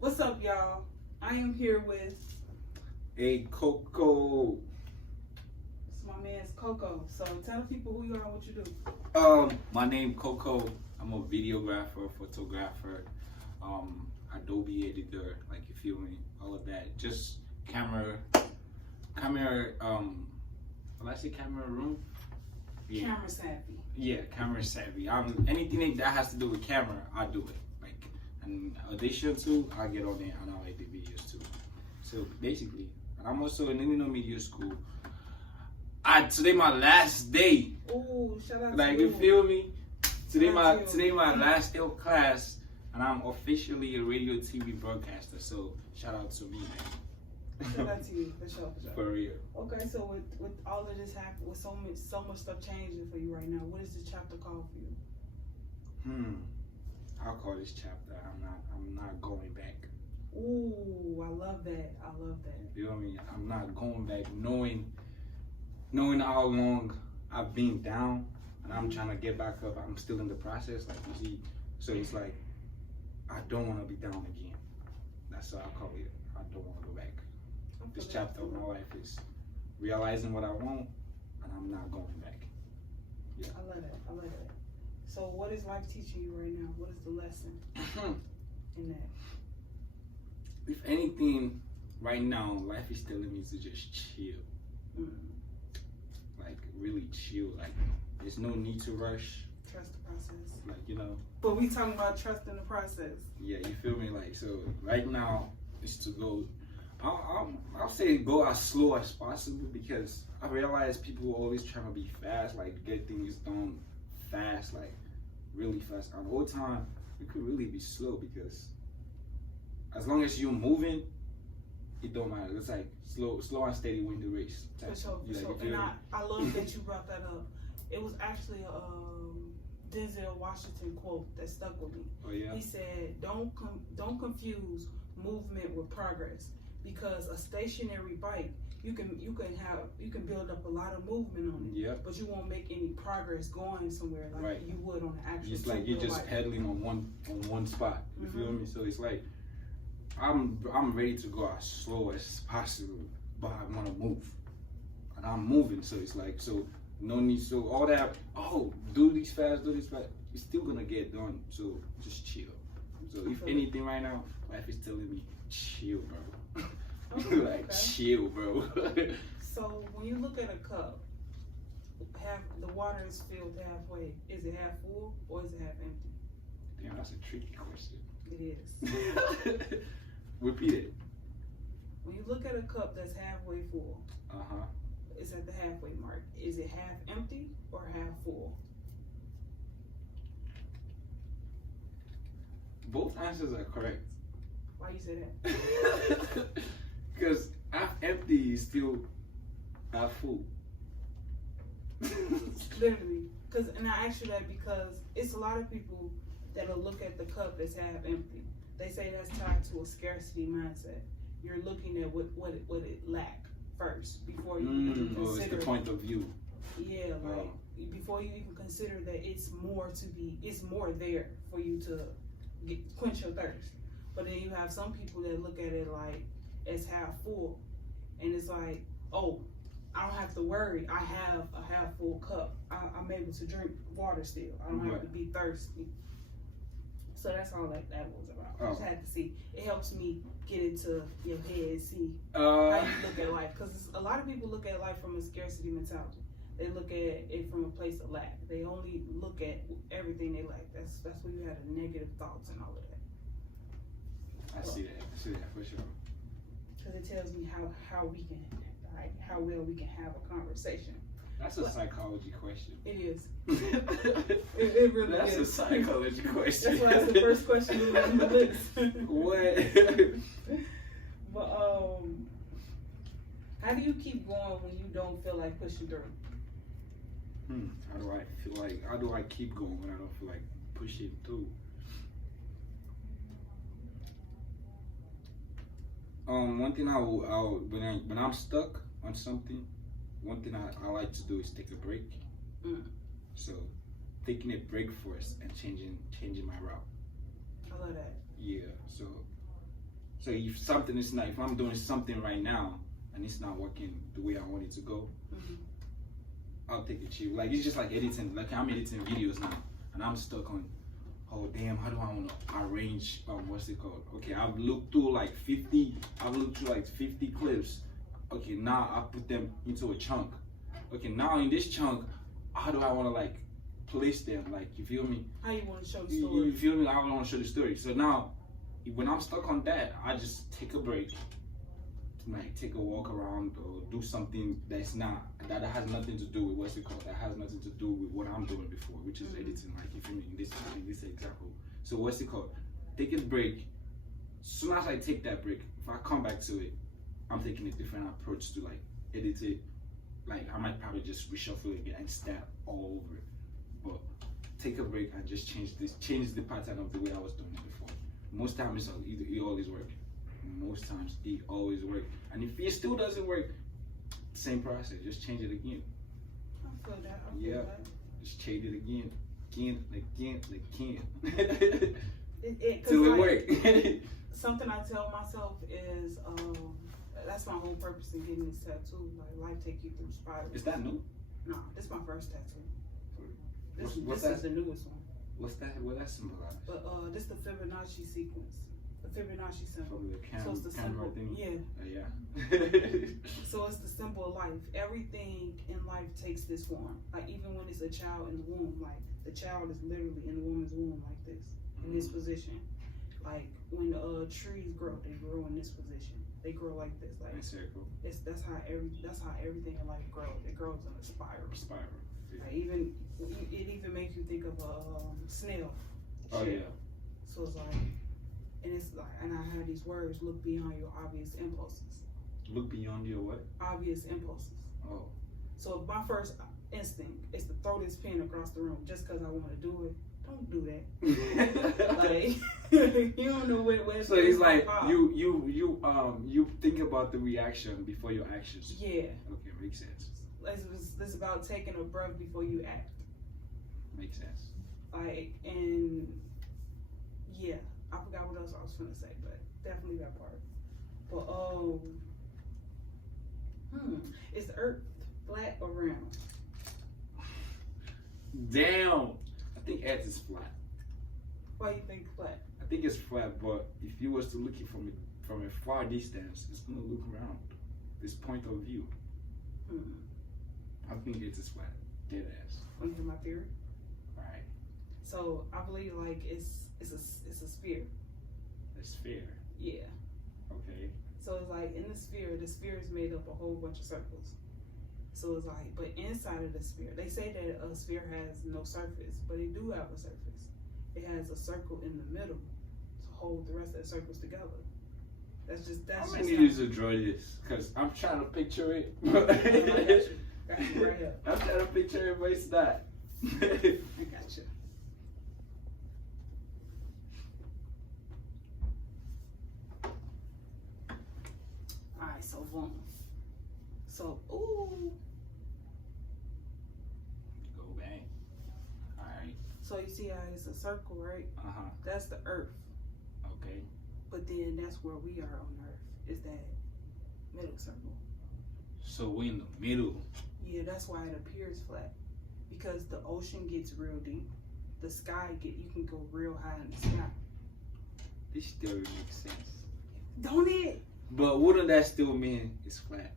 What's up, y'all? I am here with Hey, Coco. it's my man's Coco. So tell the people who you are and what you do. My name Coco. I'm a videographer, photographer, Adobe editor, like you feel me, all of that. Just camera. Will I say camera room? Yeah. Camera savvy. Yeah, camera savvy. Anything that has to do with camera, I do it. Like, and audition too, I get on there and I like the videos too. So basically, and I'm also in media school. Today my last day. Ooh, shout out like to you feel me? Today my last day of class, and I'm officially a radio TV broadcaster. So shout out to me, man. Shout out to you, for sure. For real. Okay, so with all of this happening, with so much stuff changing for you right now, what is the chapter called for you? I'll call this chapter I'm not going back. Ooh, I love that. You feel me? I'm not going back, knowing how long I've been down, and I'm trying to get back up. I'm still in the process, like you see. So it's like I don't want to be down again. That's what I call it. I don't want to go back. This chapter of my life is realizing what I want, and I'm not going back. Yeah. I love that. So what is life teaching you right now? What is the lesson in that? If anything, right now, life is telling me to just chill. Like, really chill. Like, there's no need to rush. Trust the process. Like, you know. But we talking about trusting the process. Yeah, you feel me? Like, so right now is to go. I'll say go as slow as possible, because I realize people always trying to be fast, like get things done fast, like really fast. And the whole time, it could really be slow, because as long as you're moving, it don't matter. It's like slow and steady win the race. For sure. And I love that you brought that up. It was actually a Denzel Washington quote that stuck with me. Oh yeah. He said, "Don't confuse movement with progress, because a stationary bike, you can build up a lot of movement on it, but you won't make any progress going somewhere like you would on an actual. It's like you're just pedaling on one spot. You feel me? So it's like I'm ready to go as slow as possible, but I want to move, and I'm moving. So it's like, so no need. So all that, do this fast. It's still gonna get done. So just chill. So if anything, right now, life is telling me chill, bro. Chill, bro. So when you look at a cup, the water is filled halfway. Is it half full or is it half empty? Damn, that's a tricky question. It is. Repeat it. When you look at a cup that's halfway full, it's at the halfway mark. Is it half empty or half full? Both answers are correct. Why you say that? Because half empty is still half full. Literally. And I ask you that because it's a lot of people that'll look at the cup that's half empty. They say that's tied to a scarcity mindset. You're looking at what it lack first before you even consider. It's the point of view. Yeah, like before you even consider that it's more there for you to quench your thirst. But then you have some people that look at it like it's half full, and it's like, oh, I don't have to worry. I have a half full cup. I'm able to drink water still. I don't have to be thirsty. So that's all that was about. I just had to see. It helps me get into your head, see how you look at life. Because a lot of people look at life from a scarcity mentality. They look at it from a place of lack. They only look at everything they lack. That's where you have the negative thoughts and all of that. I see that for sure. Because it tells me how well we can have a conversation. That's a psychology question. It is. it really is. That's a psychology question. That's why it's the first question on the list. What? But how do you keep going when you don't feel like pushing through? How do I keep going when I don't feel like pushing through? One thing when I'm stuck on something, one thing I like to do is take a break. So taking a break first and changing my route. I love that. Yeah. So So if something is not, if I'm doing something right now and it's not working the way I want it to go, I'll take it chill. Like it's just like editing. Like I'm editing videos now, and I'm stuck on, oh damn, how do I want to arrange? What's it called? Okay, I've looked through like 50 clips. Okay, now I put them into a chunk. Okay, now in this chunk, how do I want to like place them? Like, you feel me? How you want to show the story? You feel me? I want to show the story. So now, when I'm stuck on that, I just take a break, like take a walk around or do something that has nothing to do with what's it called. That has nothing to do with what I'm doing before, which is editing. Like, you feel me? In this example. So what's it called? Take a break. As soon as I take that break, if I come back to it, I'm taking a different approach to like edit it. Like I might probably just reshuffle it again and start all over it. But take a break and just change the pattern of the way I was doing it before. Most times it always works. Most times it always works. And if it still doesn't work, same process, just change it again. I feel that. Just change it again. Till it works. Something I tell myself is, that's my whole purpose in getting this tattoo. Like, life take you through spirals. Is that new? No, this is my first tattoo. What's This is the newest one. What's that? What that symbolize? But this the Fibonacci sequence. The Fibonacci symbol. Probably the So it's the symbol. thing. Yeah. So it's the symbol of life. Everything in life takes this form. Like even when it's a child in the womb, like the child is literally in the woman's womb like this, in this position. Like when trees grow, they grow in this position. They grow like this. Like that's how everything in life grows. It grows in a spiral. Yeah. Like it even makes you think of a snail. Oh yeah. So it's like, and I have these words: look beyond your obvious impulses. Look beyond your what? Obvious impulses. Oh. So my first instinct is to throw this pen across the room just because I want to do it. Don't do that. Like you don't know where. So it's like you think about the reaction before your actions. Yeah. Okay, makes sense. It's about taking a breath before you act. Makes sense. Like, and yeah, I forgot what else I was gonna say, but definitely that part. But is the Earth flat or round? Damn, I think Earth is flat. Why you think flat? I think it's flat, but if you was to look it from a far distance, it's gonna look round. This point of view. I think it is flat. Dead ass. Want to hear my theory? Right. So I believe like it's a sphere. A sphere. Yeah. Okay. So it's like in the sphere is made up a whole bunch of circles. So it's like, but inside of the sphere, they say that a sphere has no surface, but it do have a surface. It has a circle in the middle to hold the rest of the circles together. That's just I need you to draw this, cause I'm trying to picture it. Got you right here. I'm trying to picture it, but it's not. I got you. Alright, so boom. So, ooh. Go bang. Alright. So you see how it's a circle, right? Uh-huh. That's the Earth. Okay. But then that's where we are on Earth, is that middle circle. So we're in the middle. Yeah, that's why it appears flat. Because the ocean gets real deep. The sky you can go real high in the sky. This theory makes sense. Don't it? But wouldn't that still mean it's flat?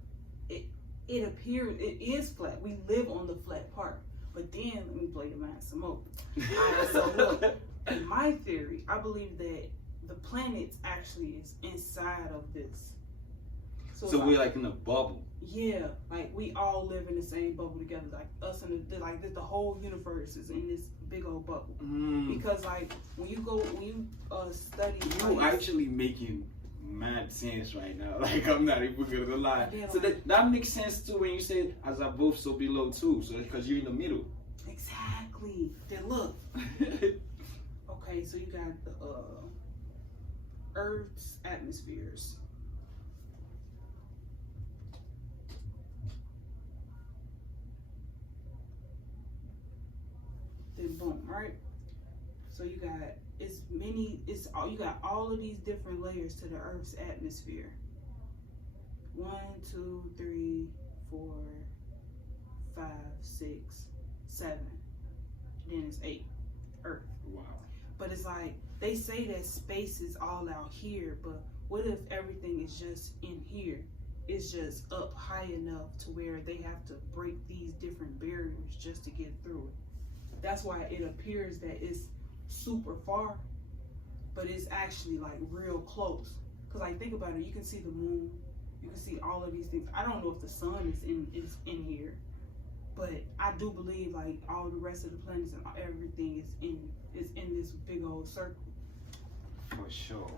It appears, it is flat. We live on the flat part. But then, let me play the mind some more. Alright, so look, in my theory, I believe that the planets actually is inside of this. So we're like in a bubble. Yeah, like we all live in the same bubble together. Like us and the whole universe is in this big old bubble. Because like when you study, you actually making mad sense right now. Like I'm not even gonna lie. Yeah, so that makes sense too when you say as above so below too. So because you're in the middle. Exactly. Then look. Okay, so you got the Earth's atmospheres. Then boom, right? So you got It's all, you got all of these different layers to the Earth's atmosphere. 1, 2, 3, 4, 5, 6, 7. Then it's 8. Earth. Wow. But it's like they say that space is all out here, but what if everything is just in here? It's just up high enough to where they have to break these different barriers just to get through it. That's why it appears that it's super far, but it's actually like real close. Cause like think about it, you can see the moon, you can see all of these things. I don't know if the sun is in here, but I do believe like all the rest of the planets and everything is in this big old circle. For sure.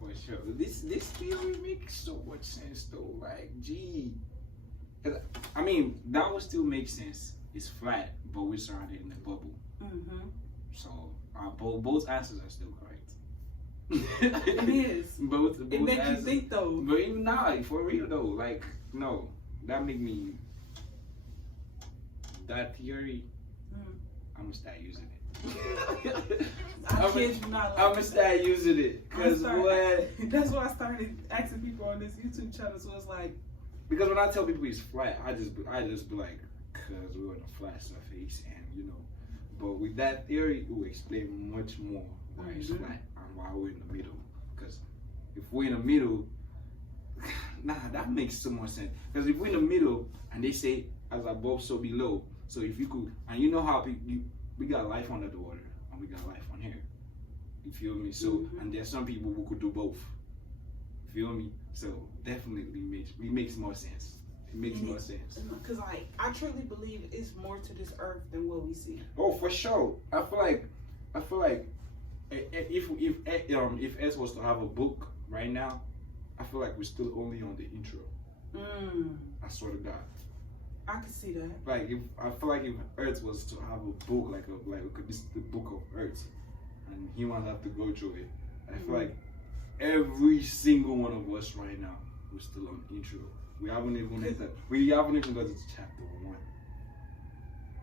For sure. This theory makes so much sense though. Like, gee. I mean, that would still make sense. It's flat, but we're surrounded in a bubble. Mm-hmm. So both answers are still correct. It is. both it makes you think though. But even now, for real though, like no, that make me. That theory, I'm gonna start using it. I kid you not. I'm gonna start using it because what? That's why I started asking people on this YouTube channel. So it's like, because when I tell people it's flat, I just be like, because we're on a flat surface, and you know. But with that theory, it will explain much more why it's flat and why we're in the middle. Because if we're in the middle, that makes so much sense. Because if we're in the middle and they say as above, so below. So if you could, and you know how we got life under the water and we got life on here. You feel me? So and there's some people who could do both. You feel me? So definitely makes more sense. It makes more sense. Because like I truly believe it's more to this earth than what we see. Oh, for sure. I feel like if S was to have a book right now, I feel like we're still only on the intro. I swear to God. I can see that. Like I feel like if Earth was to have a book like this is the book of Earth, and humans have to go through it. I feel like every single one of us right now, we're still on the intro. We haven't even got to chapter 1.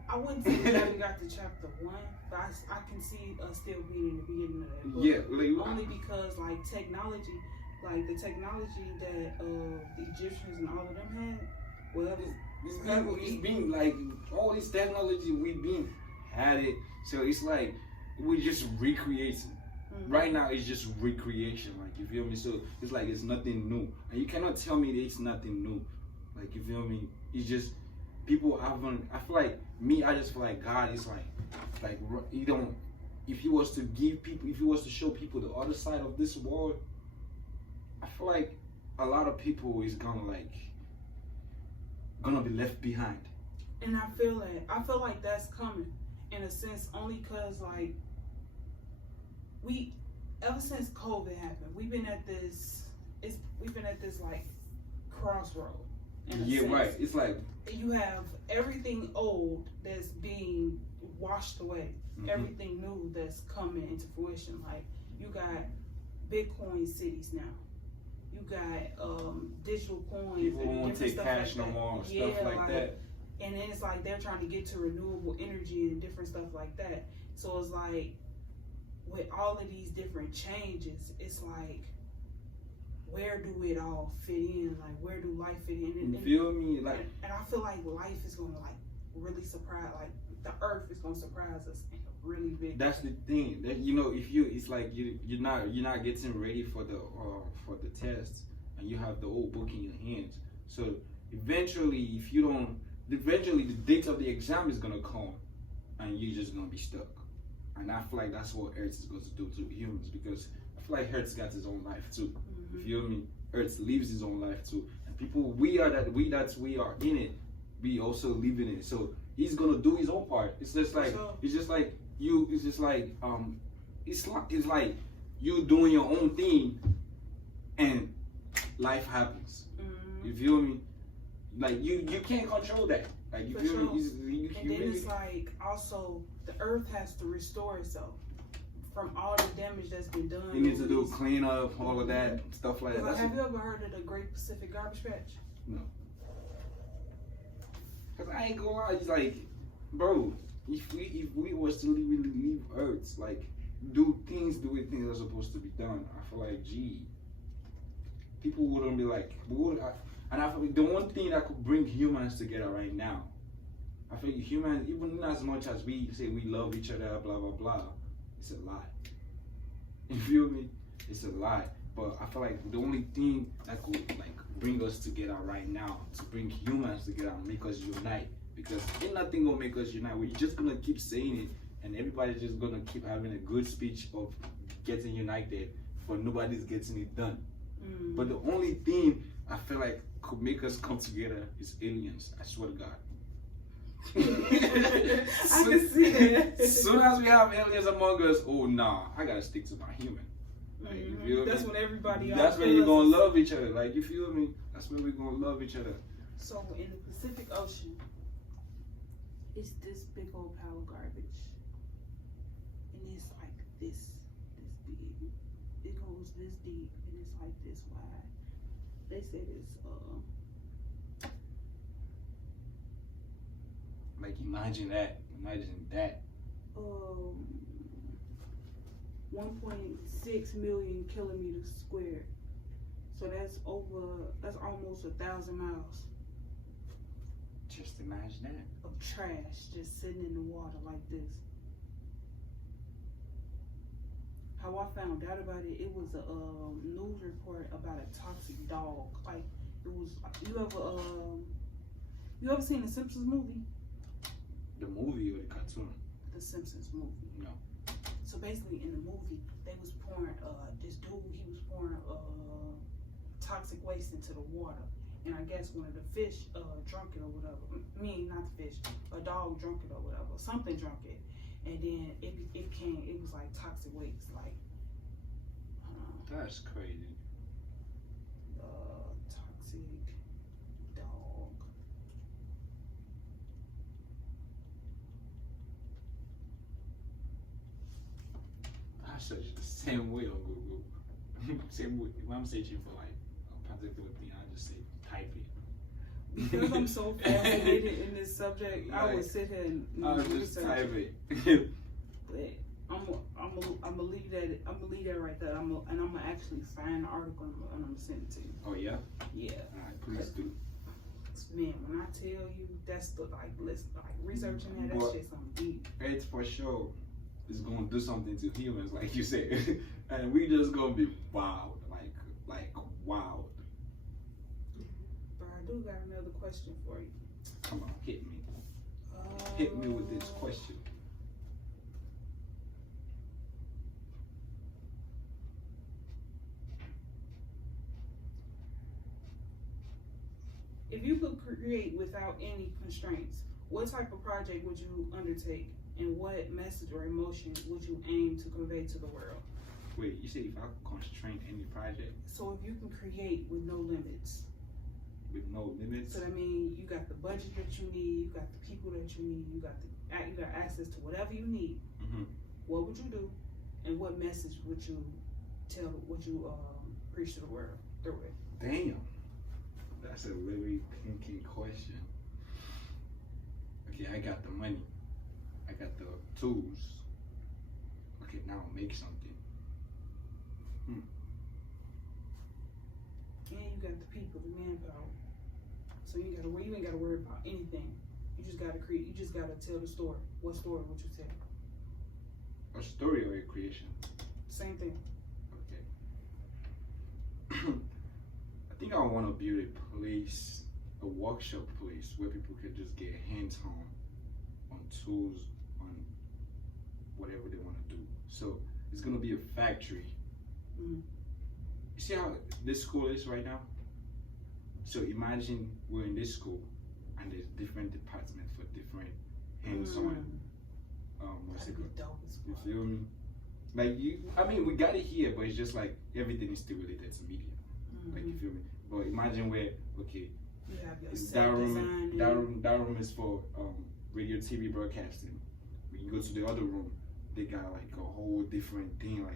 I wouldn't say we haven't got to chapter 1, but I can see us still being in the beginning of that book. Yeah, like, only because like technology, like the technology that the Egyptians and all of them had, well, it's been like all this technology we've been had it. So it's like we're just recreating. Right now it's just recreation, like you feel me? So it's like it's nothing new. And you cannot tell me that it's nothing new. Like you feel me? It's just people haven't I just feel like God is like you don't, if he was to show people the other side of this world, I feel like a lot of people is gonna be left behind. And I feel like that's coming in a sense only cause like ever since COVID happened, we've been at this like crossroad. Yeah, right. It's like you have everything old that's being washed away, everything new that's coming into fruition. Like you got Bitcoin cities now. You got digital coins. People and won't take cash like no more, yeah, stuff like that. And then it's like they're trying to get to renewable energy and different stuff like that. So it's like with all of these different changes, it's like, where do it all fit in? Like, where do life fit in? You feel me? Like, and I feel like life is gonna like really surprise. Like the earth is gonna surprise us in a really big. That's the thing. That it's like you're not getting ready for the test, and you have the whole book in your hands. So eventually, the date of the exam is gonna come, and you're just gonna be stuck. And I feel like that's what Earth is going to do to humans, because I feel like Earth's got his own life too. You feel me? Earth lives his own life too. And people, we are in it, we also live in it. So he's gonna do his own part. It's just like you doing your own thing, and life happens. You feel me? Like you can't control that. Like you feel me? And then it's like also the earth has to restore itself from all the damage that's been done. You need to do clean up, all of that stuff like that. Have you ever heard of the Great Pacific Garbage Patch? No. Cause I ain't gonna lie, it's like, bro, if we was to really leave Earth, like do things the way things are supposed to be done, I feel like, gee, people wouldn't be like, and I feel like the one thing that could bring humans together right now, I feel like humans, even as much as we say we love each other, blah blah blah, it's a lie. You feel me? It's a lie. But I feel like the only thing that could like bring us together right now, to bring humans together and make us unite, because ain't nothing gonna make us unite. We're just gonna keep saying it, and everybody's just gonna keep having a good speech of getting united, but nobody's getting it done. But the only thing I feel like could make us come together is aliens. I swear to God. I can see it. As soon as we have aliens among us, oh nah, I gotta stick to my human. Like, you feel That's me? when everybody. That's when you're gonna love each other. Like, you feel me? That's when we're gonna love each other. So in the Pacific Ocean, it's this big old pile of garbage, and it's like this big. It goes this deep, and it's like this wide. They said it's Like, imagine that. 1.6 million kilometers squared. So that's almost 1,000 miles Just imagine that. of trash just sitting in the water like this. How I found out about it, it was a news report about a toxic dog. Like, it was, you ever seen the Simpsons movie? The movie or the cartoon? The Simpsons movie. No. So basically, in the movie, they was pouring this dude. He was pouring toxic waste into the water, and I guess one of the fish drunk it or whatever. Not the fish. A dog drunk it or whatever. Something drunk it, and then it was like toxic waste. Like, That's crazy. Toxic dog. I search the same way on Google. Same way. When I'm searching for like a particular thing, I just say type it. Because I'm so fascinated in this subject, I would sit here and I'll just type it. But I'm gonna leave that. I'm gonna leave that right there. I'm gonna actually find the article and I'm gonna send it to you. Oh yeah. Yeah. All right, please do. Man, when I tell you, that's the researching that. That's just something deep. It's for sure. It's gonna do something to humans, like you said, and we just gonna be wild, like wild. But I do got another question for you. Come on, hit me. Hit me with this question. If you could create without any constraints, what type of project would you undertake? And what message or emotion would you aim to convey to the world? Wait, you said if I could constrain any project? So if you can create with no limits. With no limits? So that means you got the budget that you need, you got the people that you need, you got access to whatever you need. Mm-hmm. What would you do? And what message would you preach to the world through it? Damn. That's a very thinking question. Okay, I got the money. I got the tools. Okay, now make something. And you got the people, the manpower. So you ain't gotta worry about anything. You just gotta create. You just gotta tell the story. What story would you tell? A story or a creation? Same thing. Okay. I think I want to build a place, a workshop place where people can just get hands-on on tools, on whatever they want to do. So it's gonna be a factory. Mm-hmm. You see how this school is right now? So imagine we're in this school and there's different departments for different hands-on. What's it called? You feel me? Like we got it here, but it's just like everything is still related to media. Mm-hmm. Like, you feel me? But imagine where, okay, you have your that room is for radio, TV broadcasting. When you go to the other room, they got like a whole different thing.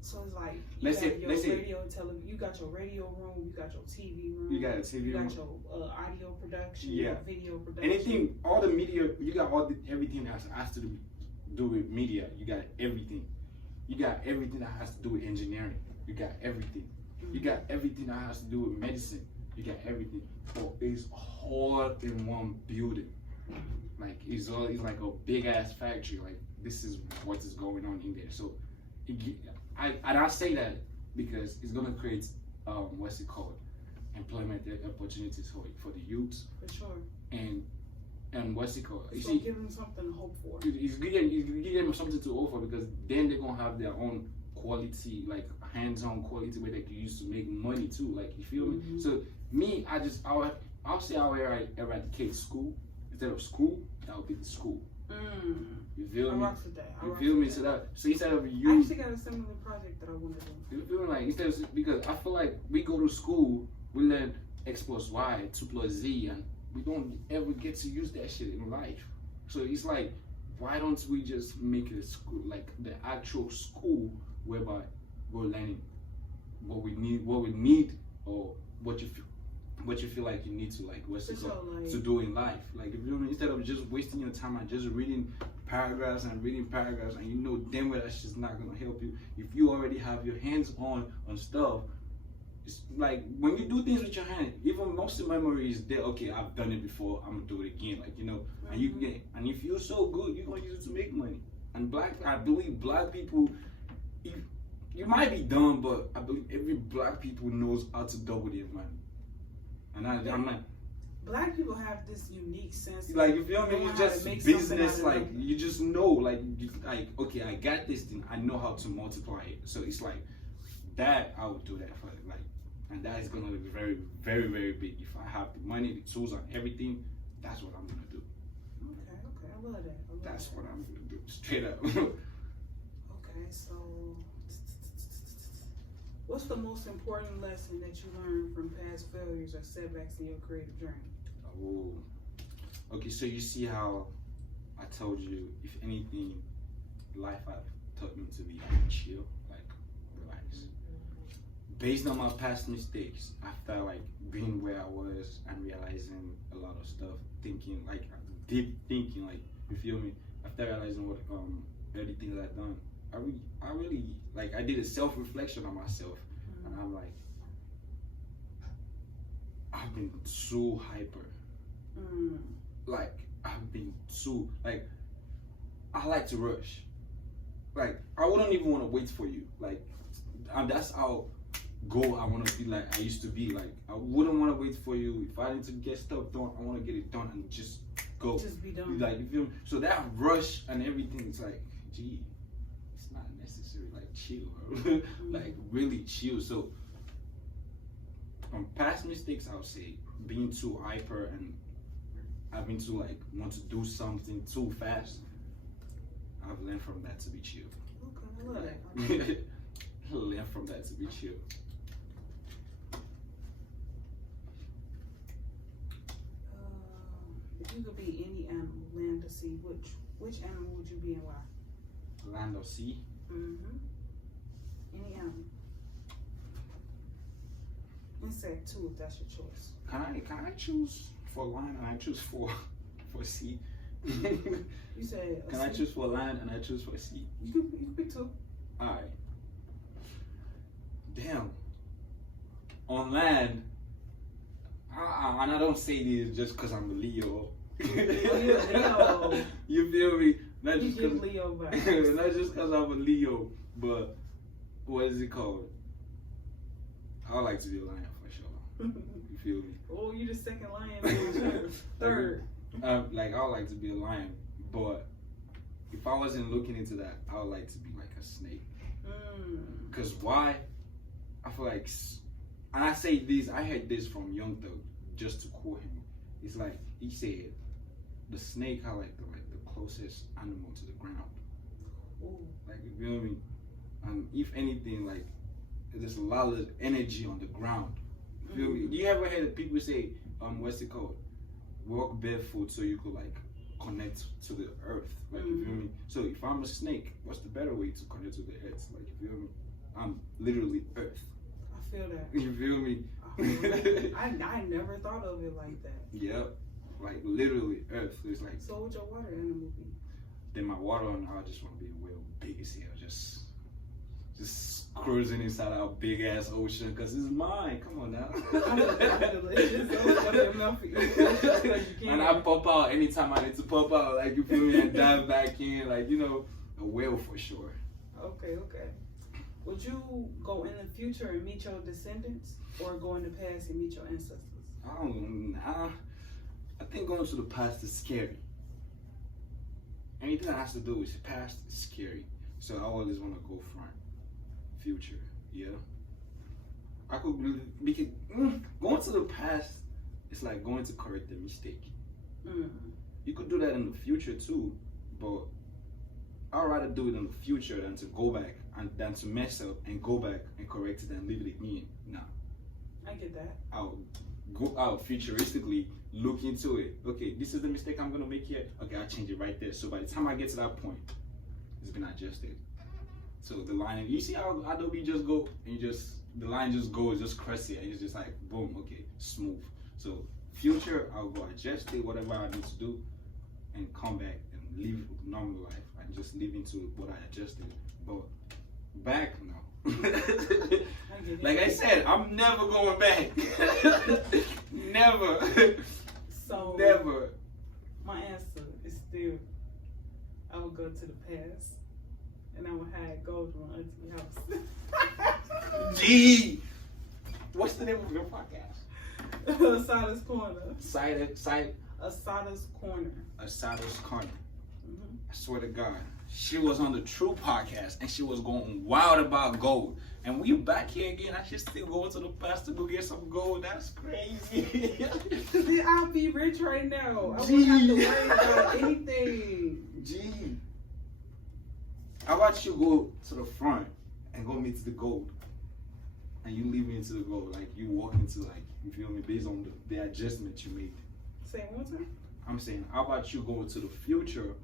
So it's like let's say radio and television. You got your radio room, you got your TV room, you got a TV room, you got your audio production, yeah, your video production, anything, all the media. You got everything that has to do do with media. You got everything. You got everything that has to do with engineering. You got everything. You got everything that has to do with medicine. You got everything. But it's all in one building. Like it's like a big ass factory. Like this is what is going on in there. So I say that because it's gonna create what's it called, employment opportunities for the youths. For sure. And what's it called? You So see, give them something to hope for. it's giving them something to offer because then they're gonna have their own quality, like hands-on quality where they can use to make money too. Like you feel me? So me, I'll say I'll eradicate school instead of school. That would be the school. You feel me? I rock with that. You feel me? So instead of you, I actually got a similar project that I want to do. you feel me? Like instead of, because I feel like we go to school, we learn X plus Y, 2 plus Z, and we don't ever get to use that shit in life. So it's like, why don't we just make it a school, like the actual school, whereby we're learning what we need, or what you feel like you need to, like, to do in life. Like, if you, instead of just wasting your time and just reading paragraphs and you know damn well that shit's not gonna help you. If you already have your hands on stuff, it's like when you do things with your hand, even muscle memory is there. Okay, I've done it before, I'm gonna do it again. Like, you know, and you get, and if you're so good, you're gonna use it to make money. And I believe black people, you might be dumb, but I believe every black people knows how to double their money. And I'm like, black people have this unique sense. Like, you feel me? You just business, like you just know, like okay, I got this thing. I know how to multiply it. So it's like that. I would do that for like, and that is gonna be very, very, very big. If I have the money, the tools, and everything, that's what I'm gonna do. Okay, I love that. That's what I'm gonna do, straight up. Okay, so what's the most important lesson that you learned from past failures or setbacks in your creative journey? Oh, okay. So you see how I told you, if anything, life have taught me to be chill, like relax. Based on my past mistakes, I felt like being where I was and realizing a lot of stuff, thinking like deep thinking, like, you feel me? After realizing what everything that I've done, I really like, I did a self-reflection on myself, and I'm like, I've been so hyper. Like, I've been too, like, I like to rush. Like, I wouldn't even want to wait for you. Like, that's how I want to be, like I used to be. Like, I wouldn't want to wait for you. If I need to get stuff done, I want to get it done and just go. Just be done. Like, you feel me? So that rush and everything, it's like, gee, it's not necessary. Like, chill. Like, really chill. So, from past mistakes, I would say being too hyper and having to, like, want to do something too fast. I've learned from that to be chill. Okay, I love that. Learn from that to be chill. If you could be any animal, land or sea, which animal would you be and why? Land or sea? Any animal. Insect too, if that's your choice. Can I choose for land and I choose for sea? You said can I choose for land and I choose for sea? You can pick two. Alright. Damn. On land, and I don't say this just because I'm a Leo. Leo. You feel me? Not You just give because Leo back. not just because I'm a Leo, but what is it called? I would like to be a lion for sure. You feel me? Oh, you the second lion. Third. Like, I would like to be a lion, but if I wasn't looking into that, I would like to be like a snake. Because why? I feel like, and I say this, I heard this from Young Thug, just to quote him. It's like, he said, the snake are like the closest animal to the ground. Ooh. Like, you feel me? And if anything, like, there's a lot of energy on the ground. You feel me? You ever heard people say, what's it called? Walk barefoot so you could, like, connect to the earth. Like, you feel me? So if I'm a snake, what's the better way to connect to the earth? Like, you feel me? I'm literally earth. I feel that. You feel me? I never thought of it like that. Yep. Like, literally earth. It's like, so what would your water animal be? then my water on, I just want to be a whale, big as hell, just cruising inside our big ass ocean, cause it's mine. Come on now. And I pop out anytime I need to pop out, like, you feel me, and dive back in, like, you know, a whale for sure. Okay. Would you go in the future and meet your descendants, or go in the past and meet your ancestors? I think going to the past is scary. Anything that has to do with the past is scary. So I always want to go front. Future, yeah. I could because going to the past, it's like going to correct a mistake. You could do that in the future too, but I'd rather do it in the future than to go back and than to mess up and go back and correct it and leave it again. Nah. I get that. I'll go out futuristically, look into it. Okay, this is the mistake I'm gonna make here. Okay, I'll change it right there. So by the time I get to that point, it's been adjusted. So the line, you see how Adobe just go and the line just goes, just crest it, and it's just like boom, okay, smooth. So future, I'll go adjust it, whatever I need to do, and come back and live normal life and just live into what I adjusted. But back, no. Like I said, I'm never going back. Never. So never. My answer is still, I would go to the past. And I would hide gold in my auntie's house. Gee! What's the name of your podcast? Assata's Corner. Assata's Corner. Assata's Corner. I swear to God. She was on the True podcast and she was going wild about gold. And we back here again. I should still go to the past to go get some gold. That's crazy. I'll be rich right now. I won't have to worry about anything. Gee. How about you go to the front and go meet the gold, and you leave me into the gold, like you walk into, like, you feel me, based on the adjustment you made. Say it one time. I'm saying, how about you go into the future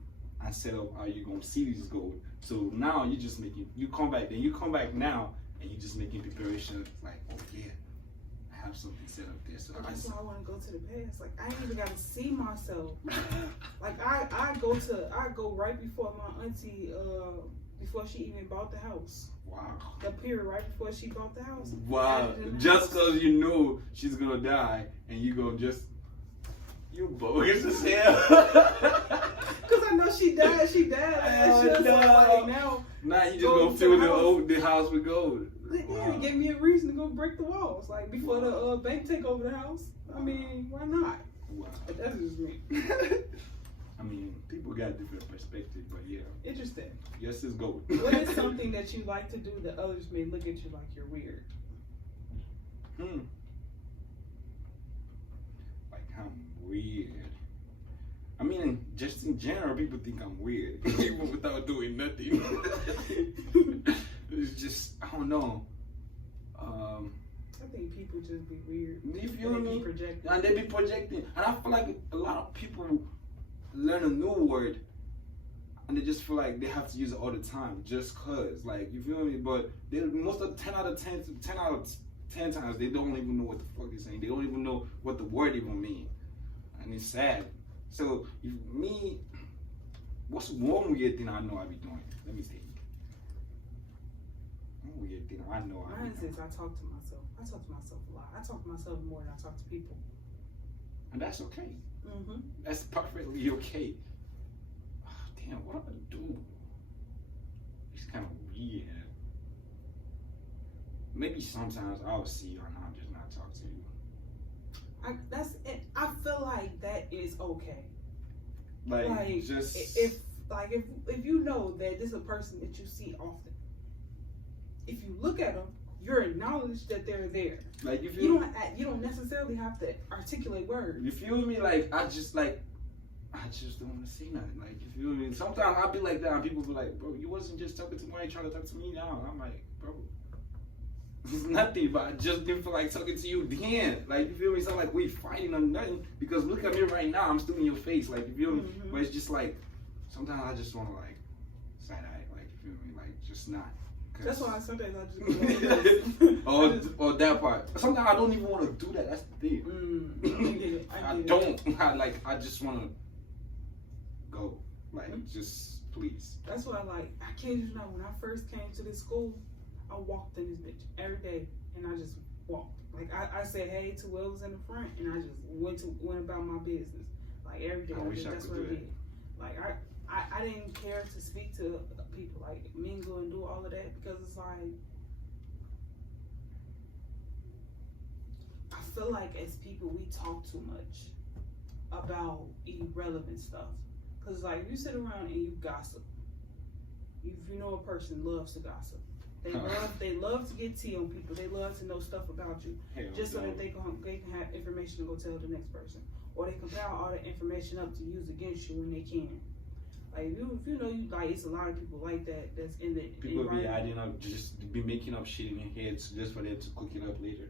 and set up how you gonna see this gold? So now you just making, you come back now, and you just making preparation, like, oh yeah, I have something set up there. So that's why I want to go to the past. Like, I ain't even gotta see myself. Like I go right before my auntie, before she even bought the house. Wow. The period right before she bought the house. Wow. Just cause you know she's gonna die and you gonna just, you bogus as hell. Cause I know she died. She died. No. Like now you just gonna fill the house with gold. Yeah, give me a reason to go break the walls. Like before the bank take over the house. I mean, why not? Wow. But that's just me. I mean, people got different perspectives, but yeah. Interesting. Yes, it's gold. What is something that you like to do that others may look at you like you're weird? Like I'm weird. I mean, just in general, people think I'm weird, even without doing nothing. It's just, I don't know. I think people just be weird. You feel me? And they be projecting. And I feel like a lot of people learn a new word and they just feel like they have to use it all the time just cause, like, you feel me? But they, most of 10 out of 10 times they don't even know what the fuck they're saying. They don't even know what the word even means, and it's sad. So what's one weird thing I know I be doing? Let me think. One weird thing I know I be doing. I talk to myself. I talk to myself a lot. I talk to myself more than I talk to people. And that's okay. Mm-hmm. That's perfectly okay. Oh, damn, what am I do? It's kind of weird. Maybe sometimes I'll see you and I'll just not talk to you. That's it. I feel like that is okay. Like just if you know that this is a person that you see often, if you look at them, you're acknowledged that they're there. Like you don't necessarily have to articulate words. You feel me? Like I just don't want to say nothing. Like, you feel me? Sometimes I'll be like that and people be like, bro, you wasn't just talking to me, why you trying to talk to me now? I'm like, bro, it's nothing, but I just didn't feel like talking to you then. Like, you feel me? It's not like we fighting or nothing, because look at me right now, I'm still in your face, like, you feel me? Mm-hmm. But it's just like, sometimes I just want to like side eye, like, you feel me? Like, just not. That's why sometimes I just or that part. Sometimes I don't even want to do that. That's the thing. I just want to go. Like, just please. That's why, like, I kid you not, when I first came to this school, I walked in this bitch every day, and I just walked. Like, I said hey to whoever's in the front, and I just went about my business. Like, every day. I wish I that's could what do I did. Like, I didn't care to speak to people, like, mingle and do all of that, because it's like, I feel like as people, we talk too much about irrelevant stuff. Because, like, if you sit around and you gossip, if you know a person loves to gossip, they love to get tea on people. They love to know stuff about you, just so that they can have information to go tell the next person, or they compile all the information up to use against you when they can. Like, if you know, you like, it's a lot of people like that. That's in the people be adding up, just be making up shit in their heads just for them to cook it up later.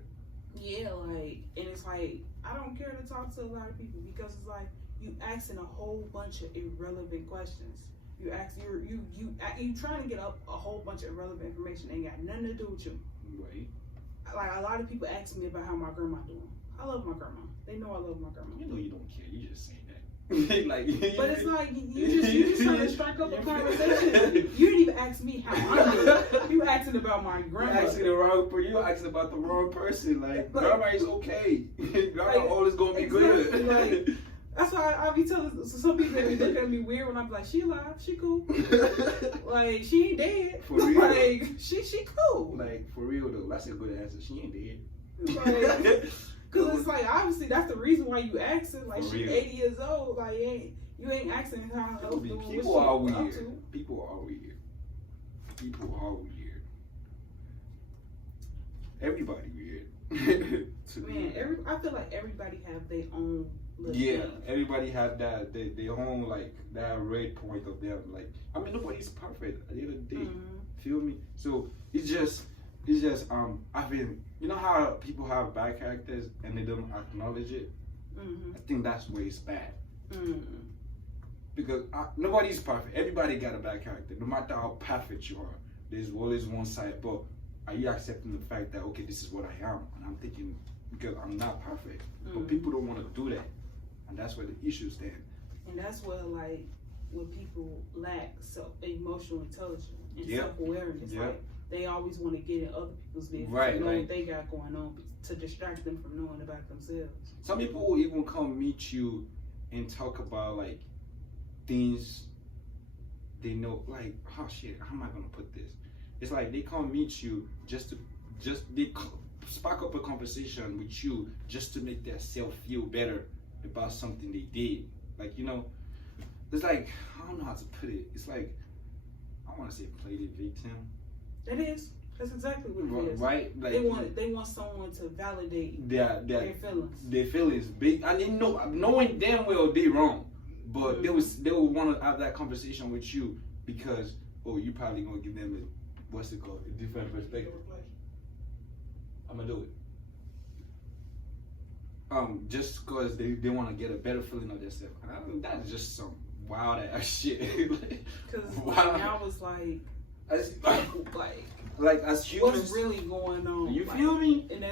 Yeah, like, and it's like, I don't care to talk to a lot of people, because it's like, you asking a whole bunch of irrelevant questions. You trying to get up a whole bunch of irrelevant information that ain't got nothing to do with you. Right. Like, a lot of people ask me about how my grandma doing. I love my grandma. They know I love my grandma. You know you don't care. You just say that. Like, but it's like you just trying to strike up a conversation. You didn't even ask me how I'm doing. You asking about my grandma. You asking about the wrong person. Like, grandma is okay. Grandma always gonna be good. Like, that's why I be telling some people that be looking at me weird when I'm like, she alive, she cool. Like, she ain't dead. For real. Like, she cool. Like, for real though, that's a good answer. She ain't dead. Like, cause it's like, obviously that's the reason why you asking. Like, for she real. 80 years old. Like, you ain't asking how her health doing. People are weird. People are weird. People are weird. Everybody weird. Man, I feel like everybody have their own. Yeah, everybody have that their own, like, that red point of them. Like, I mean, nobody's perfect at the end of the day. Feel me? So it's just I mean, you know how people have bad characters and they don't acknowledge it. I think that's where it's bad. Because nobody's perfect. Everybody got a bad character. No matter how perfect you are, there's always one side. But are you accepting the fact that, okay, this is what I am, and I'm thinking, because I'm not perfect. But people don't want to do that. And that's where the issues stand. And that's where, like, when people lack emotional intelligence and self-awareness, like, they always want to get in other people's business, know what they got going on, to distract them from knowing about themselves. Some people will even come meet you and talk about, like, things they know, like, oh shit, how am I gonna put this? It's like they come meet you they spark up a conversation with you just to make themselves feel better about something they did. Like, you know, it's like, I don't know how to put it. It's like, I want to say play the victim. It is. That's exactly what it is. Right? Like, they want someone to validate their feelings. Their feelings. And they know, knowing damn well they wrong, but they will want to have that conversation with you because, oh, you probably gonna give them a different perspective. I'm gonna do it. Just because they want to get a better feeling of themselves. And I think that's just some wild ass shit. Because now it's like, as humans, what's really going on? You feel me? And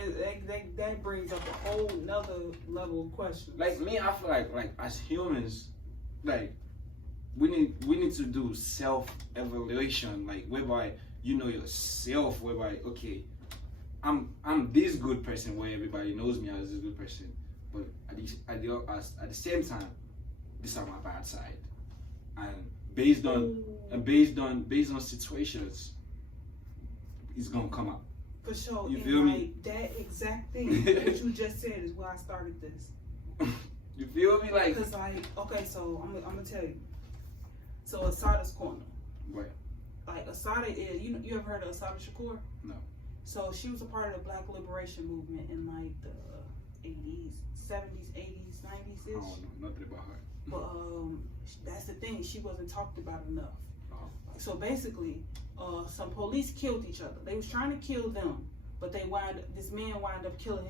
that brings up a whole nother level of questions. Like me, I feel like as humans, like we need to do self-evaluation, like whereby you know yourself, whereby okay, I'm this good person where everybody knows me as this good person, but at the same time, this is my bad side, and based on situations, it's gonna come up. For sure. You feel me? That exact thing that you just said is where I started this. You feel me? Like, because okay, so I'm gonna tell you. So Assata's corner. Right. Like Assata is, you ever heard of Assata Shakur? No. So she was a part of the Black Liberation movement in like the 80s, 70s, 80s, 90s ish. I don't know nothing about her. But that's the thing, she wasn't talked about enough. Oh. So basically, some police killed each other. They was trying to kill them, but this man wound up killing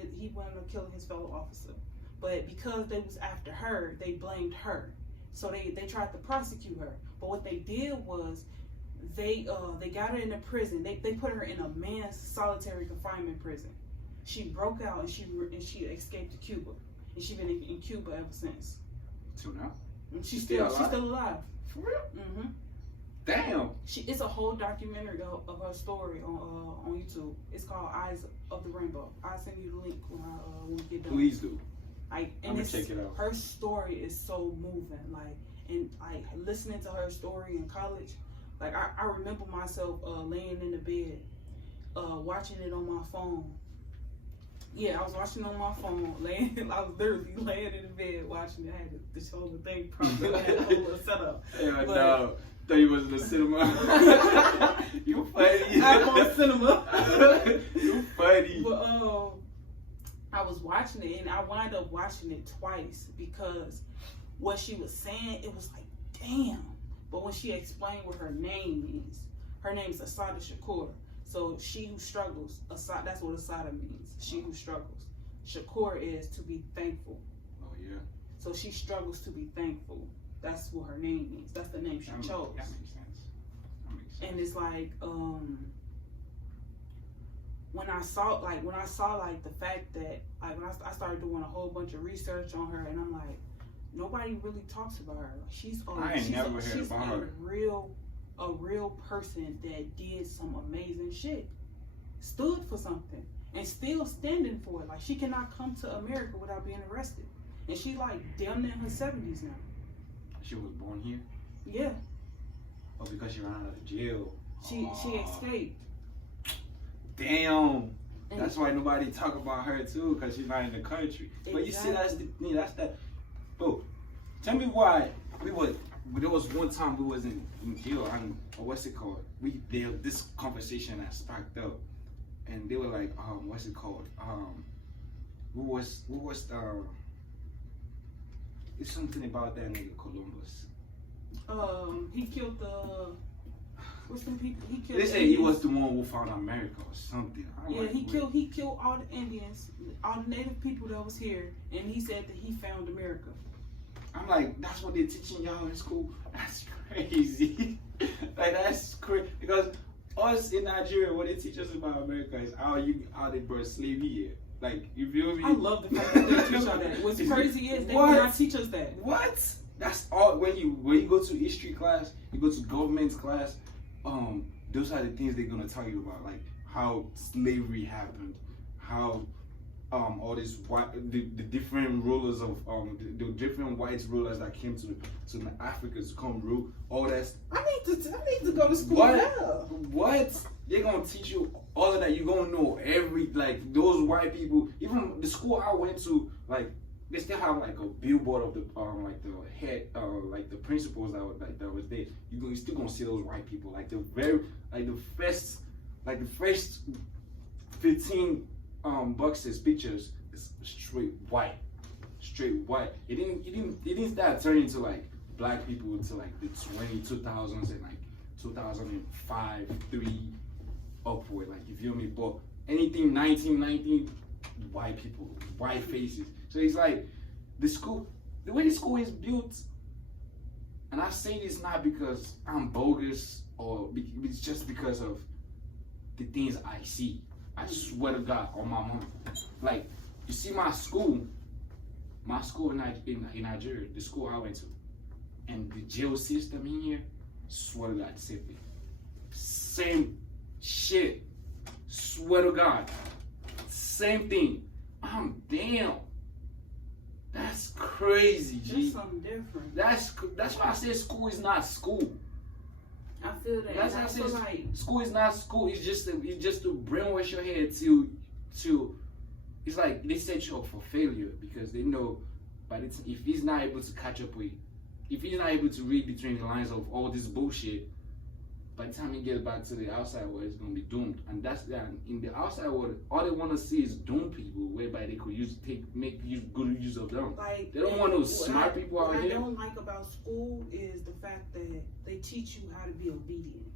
his fellow officer. But because they was after her, they blamed her. So they tried to prosecute her. But what they did was they got her in a prison. They put her in a man's solitary confinement prison. She broke out and she escaped to Cuba. And she's been in Cuba ever since. Till now? And she's still alive. For real? Mm-hmm. Damn. It's a whole documentary of her story on YouTube. It's called Eyes of the Rainbow. I'll send you the link when we get done. Please do. Like, I'm gonna check it out. Her story is so moving. Like, and like listening to her story in college, like I remember myself laying in the bed, watching it on my phone. Yeah, I was watching on my phone, I was literally laying in the bed watching it. I had to show the thing properly. I had the whole setup. Yeah, no. Thought you was in the cinema. You funny. I'm on cinema. You funny. But I was watching it, and I wound up watching it twice because what she was saying, it was like, damn. But when she explained what her name means, her name is Assata Shakur. So she who struggles, that's what Assata means. She who struggles. Shakur is to be thankful. Oh yeah. So she struggles to be thankful. That's what her name means. That's the name she chose. That makes sense. And it's like, when I saw the fact that, like, when I started doing a whole bunch of research on her, and I'm like, nobody really talks about her. Like, she's a real person that did some amazing shit, stood for something, and still standing for it. Like, she cannot come to America without being arrested, and she like damn near in her 70s now. She was born here? Yeah. Oh, because she ran out of jail. She escaped. Damn. That's why nobody talk about her too, because she's not in the country. Exactly. But you see, that's that. Bro, tell me why there was one time we was in jail, and what's it called? This conversation that sparked up, and they were like, what's it called? Who was it's something about that nigga Columbus. He killed what's some people? He killed. They say he was the one who found America or something. He killed all the Indians, all the native people that was here, and he said that he found America. I'm like, that's what they're teaching y'all in school? That's crazy. Like, that's crazy. Because us in Nigeria, what they teach us about America is how they brought slavery here. Like, you feel me? I love the fact that they teach us that. What's crazy is they do not teach us that. What? That's all. When you go to history class, you go to government class, those are the things they're gonna tell you about, like how slavery happened, how all this the different rulers of the different white rulers that came to Africa to come rule, all that. I need to go to school now. What? They're gonna teach you all of that. You're gonna know like those white people. Even the school I went to, like they still have like a billboard of the like the head like the principals that was there. You still gonna see those white people, like the first 15 boxes pictures is straight white. It didn't start turning into like black people until like the 2000s and like 2005, 3 upward. Like, you feel me? But anything 1990, white people, white faces. So it's like the way the school is built, and I say this not because I'm bogus or it's just because of the things I see. I swear to God on my mom. Like, you see my school in Nigeria, the school I went to, and the jail system in here, swear to God, the same thing. Same shit. Swear to God. Same thing. I'm damn. That's crazy, G. That's something different. That's why I said school is not school. I feel that. That's why I said like school is not school. It's just to brainwash your head to. It's like they set you up for failure because they know, but if he's not able to catch up with, if he's not able to read between the lines of all this bullshit, by the time he gets back to the outside world, he's gonna be doomed. And that's that. In the outside world, all they want to see is doomed people, whereby they could make good use of them. Like, they don't want no smart people out here. What I don't like about school is the fact that they teach you how to be obedient.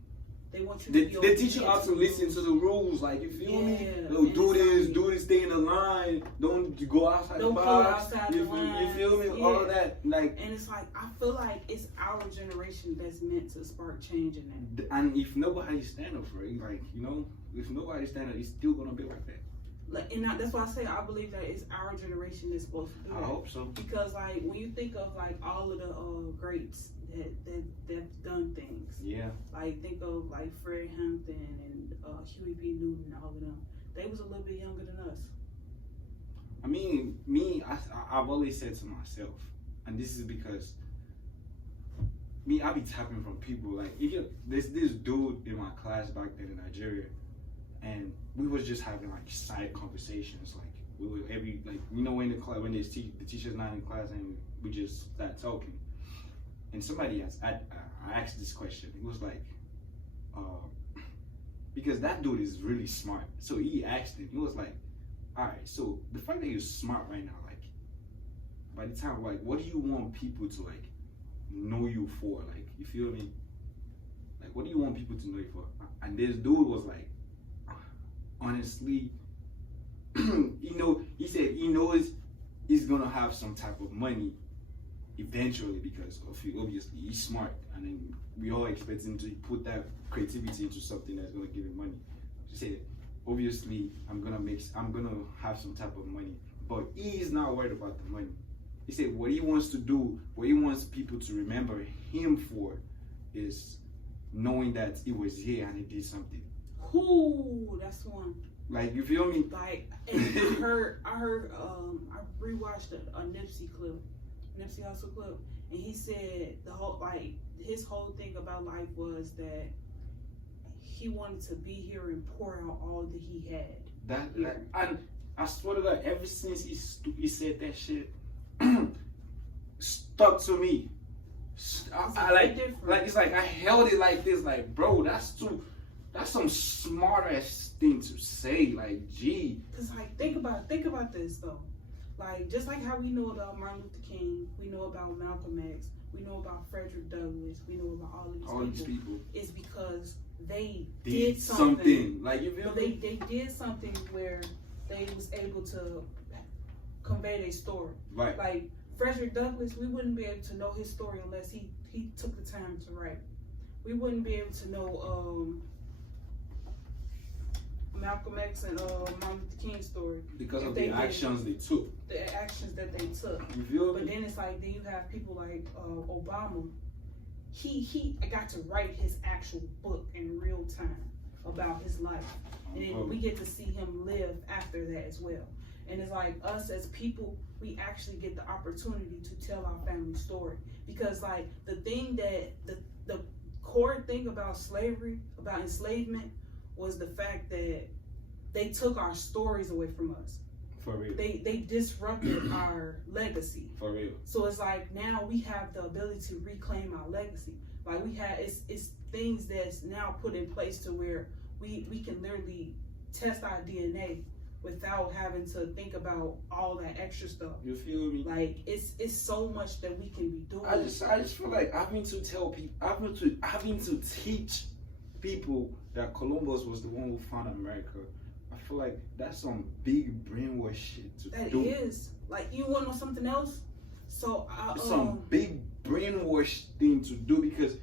They want you to be obedient. They teach you how to listen to the rules. Like, you feel me? They'll do this, stay in the line. Don't go outside the box. Don't go outside the line. You feel me? Yeah. All of that. Like, and it's like, I feel like it's our generation that's meant to spark change in that. And if nobody stand up for it, like, you know, if nobody stand up, it's still gonna be like that. Like, and that's why I say I believe that it's our generation that's supposed to do that. I hope so. Because like when you think of like all of the greats that done things. Yeah. Like think of like Fred Hampton and Huey P. Newton, all of them. They was a little bit younger than us. I mean, I've always said to myself, and this is because I be tapping from people like there's this dude in my class back then in Nigeria, and we was just having like side conversations. Like we were in the class when the teacher's not in class and we just start talking. And somebody I asked this question. It was like, because that dude is really smart. So he asked it. He was like, all right, so the fact that you're smart right now, like, by the time, like, what do you want people to, like, know you for? Like, you feel me? Like, what do you want people to know you for? And this dude was like, honestly, he said he knows he's gonna have some type of money eventually because obviously he's smart, and then we all expect him to put that creativity into something that's gonna give him money. He said, obviously, I'm gonna have some type of money, but he is not worried about the money. He said what he wants to do, what he wants people to remember him for, is knowing that he was here and he did something. Ooh, that's one. Like, you feel me? Like, and I rewatched a Nipsey Hussle clip, and he said his whole thing about life was that he wanted to be here and pour out all that he had. And I swear to God, ever since he said that shit, stuck to me. It's like I held it like this, like, bro, that's some smart ass thing to say, like, gee. Cause like think about this though, like just like how we know about Martin Luther King, we know about Malcolm X, we know about Frederick Douglass, we know about all these people. It's because they did something. Like, you feel me? They did something where they was able to convey their story. Right. Like Frederick Douglass, we wouldn't be able to know his story unless he took the time to write. We wouldn't be able to know Malcolm X and Martin Luther King's story because of the actions they took. The actions that they took. You feel me? But then it's like, then you have people like Obama. He got to write his actual book in real time about his life. And then we get to see him live after that as well. And it's like us as people, we actually get the opportunity to tell our family story. Because like the thing that the core thing about slavery, about enslavement, was the fact that they took our stories away from us. For real. They disrupted our legacy. For real. So it's like now we have the ability to reclaim our legacy. Like we have, it's things that's now put in place to where we can literally test our DNA without having to think about all that extra stuff. You feel me? Like it's so much that we can be doing. I just feel like having to tell people, having to teach people that Columbus was the one who found America. I feel like that's some big brainwash shit to do. That is. Like, you want to know something else? So some big brainwash thing to do, because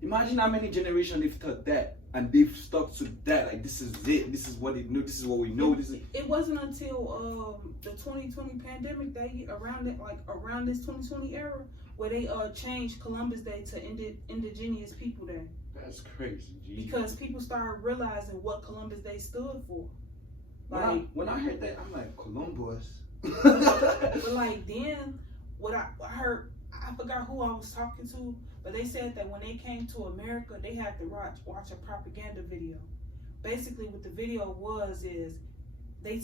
imagine how many generations they've taught that and they've stuck to that. Like, this is it. This is what they know. This is what we know. It wasn't until the 2020 pandemic around this 2020 era where they changed Columbus Day to Indigenous People Day. That's crazy, G. Because people started realizing what Columbus Day stood for. Like, when I heard that, I'm like, Columbus. But like then, what I heard, I forgot who I was talking to, but they said that when they came to America, they had to watch a propaganda video. Basically, what the video was is they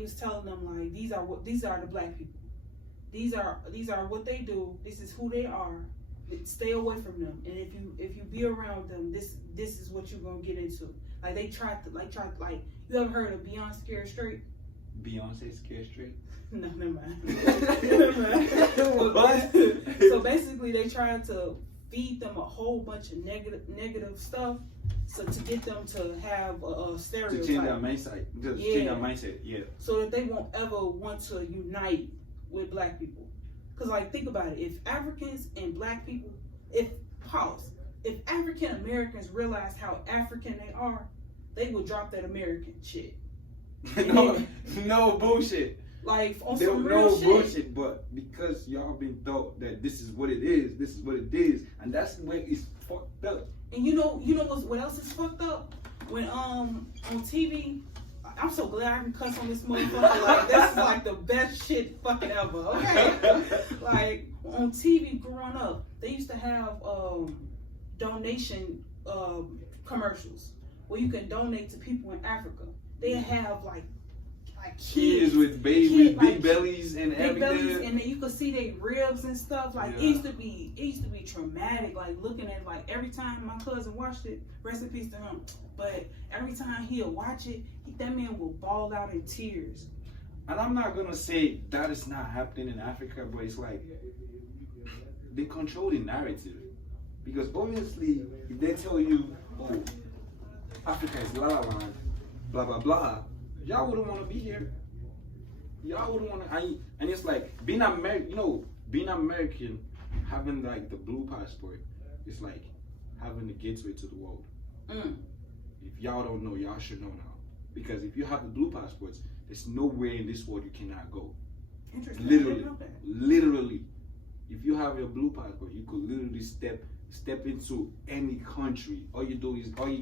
was telling them like, these are the black people. These are what they do. This is who they are. Stay away from them, and if you be around them, this is what you're gonna get into. Like they tried to you ever heard of Beyonce Scared Straight? Beyonce Scared Straight? No, never mind. What? So basically, they tried to feed them a whole bunch of negative stuff, so to get them to have a stereotype. To change their mindset. Change their mindset. Yeah. So that they won't ever want to unite with black people. Because, like, think about it. If Africans and black people, if African Americans realize how African they are, they will drop that American shit. No bullshit. Like on They some don't real know shit. bullshit, but because y'all been taught that this is what it is, and that's the way it's fucked up. And you know what else is fucked up? When on TV, I'm so glad I can cuss on this motherfucker. Like this is like the best shit fucking ever. Okay, like on TV growing up, they used to have donation commercials where you can donate to people in Africa. They have like Kids with big bellies and big everything. bellies, and then you could see their ribs and stuff. Like it used to be traumatic. Like looking at like every time my cousin watched it, rest in peace to him. But every time he'll watch it, that man will bawl out in tears. And I'm not gonna say that is not happening in Africa, but it's like they control the narrative. Because obviously, if they tell you, oh, Africa is la la land, blah blah blah, y'all wouldn't want to be here. Y'all wouldn't want to. And it's like being American. Being American, having like the blue passport, it's like having the gateway to the world. If y'all don't know, y'all should know now. Because if you have the blue passports, there's nowhere in this world you cannot go. Interesting. Literally, if you have your blue passport, you could literally step into any country. All you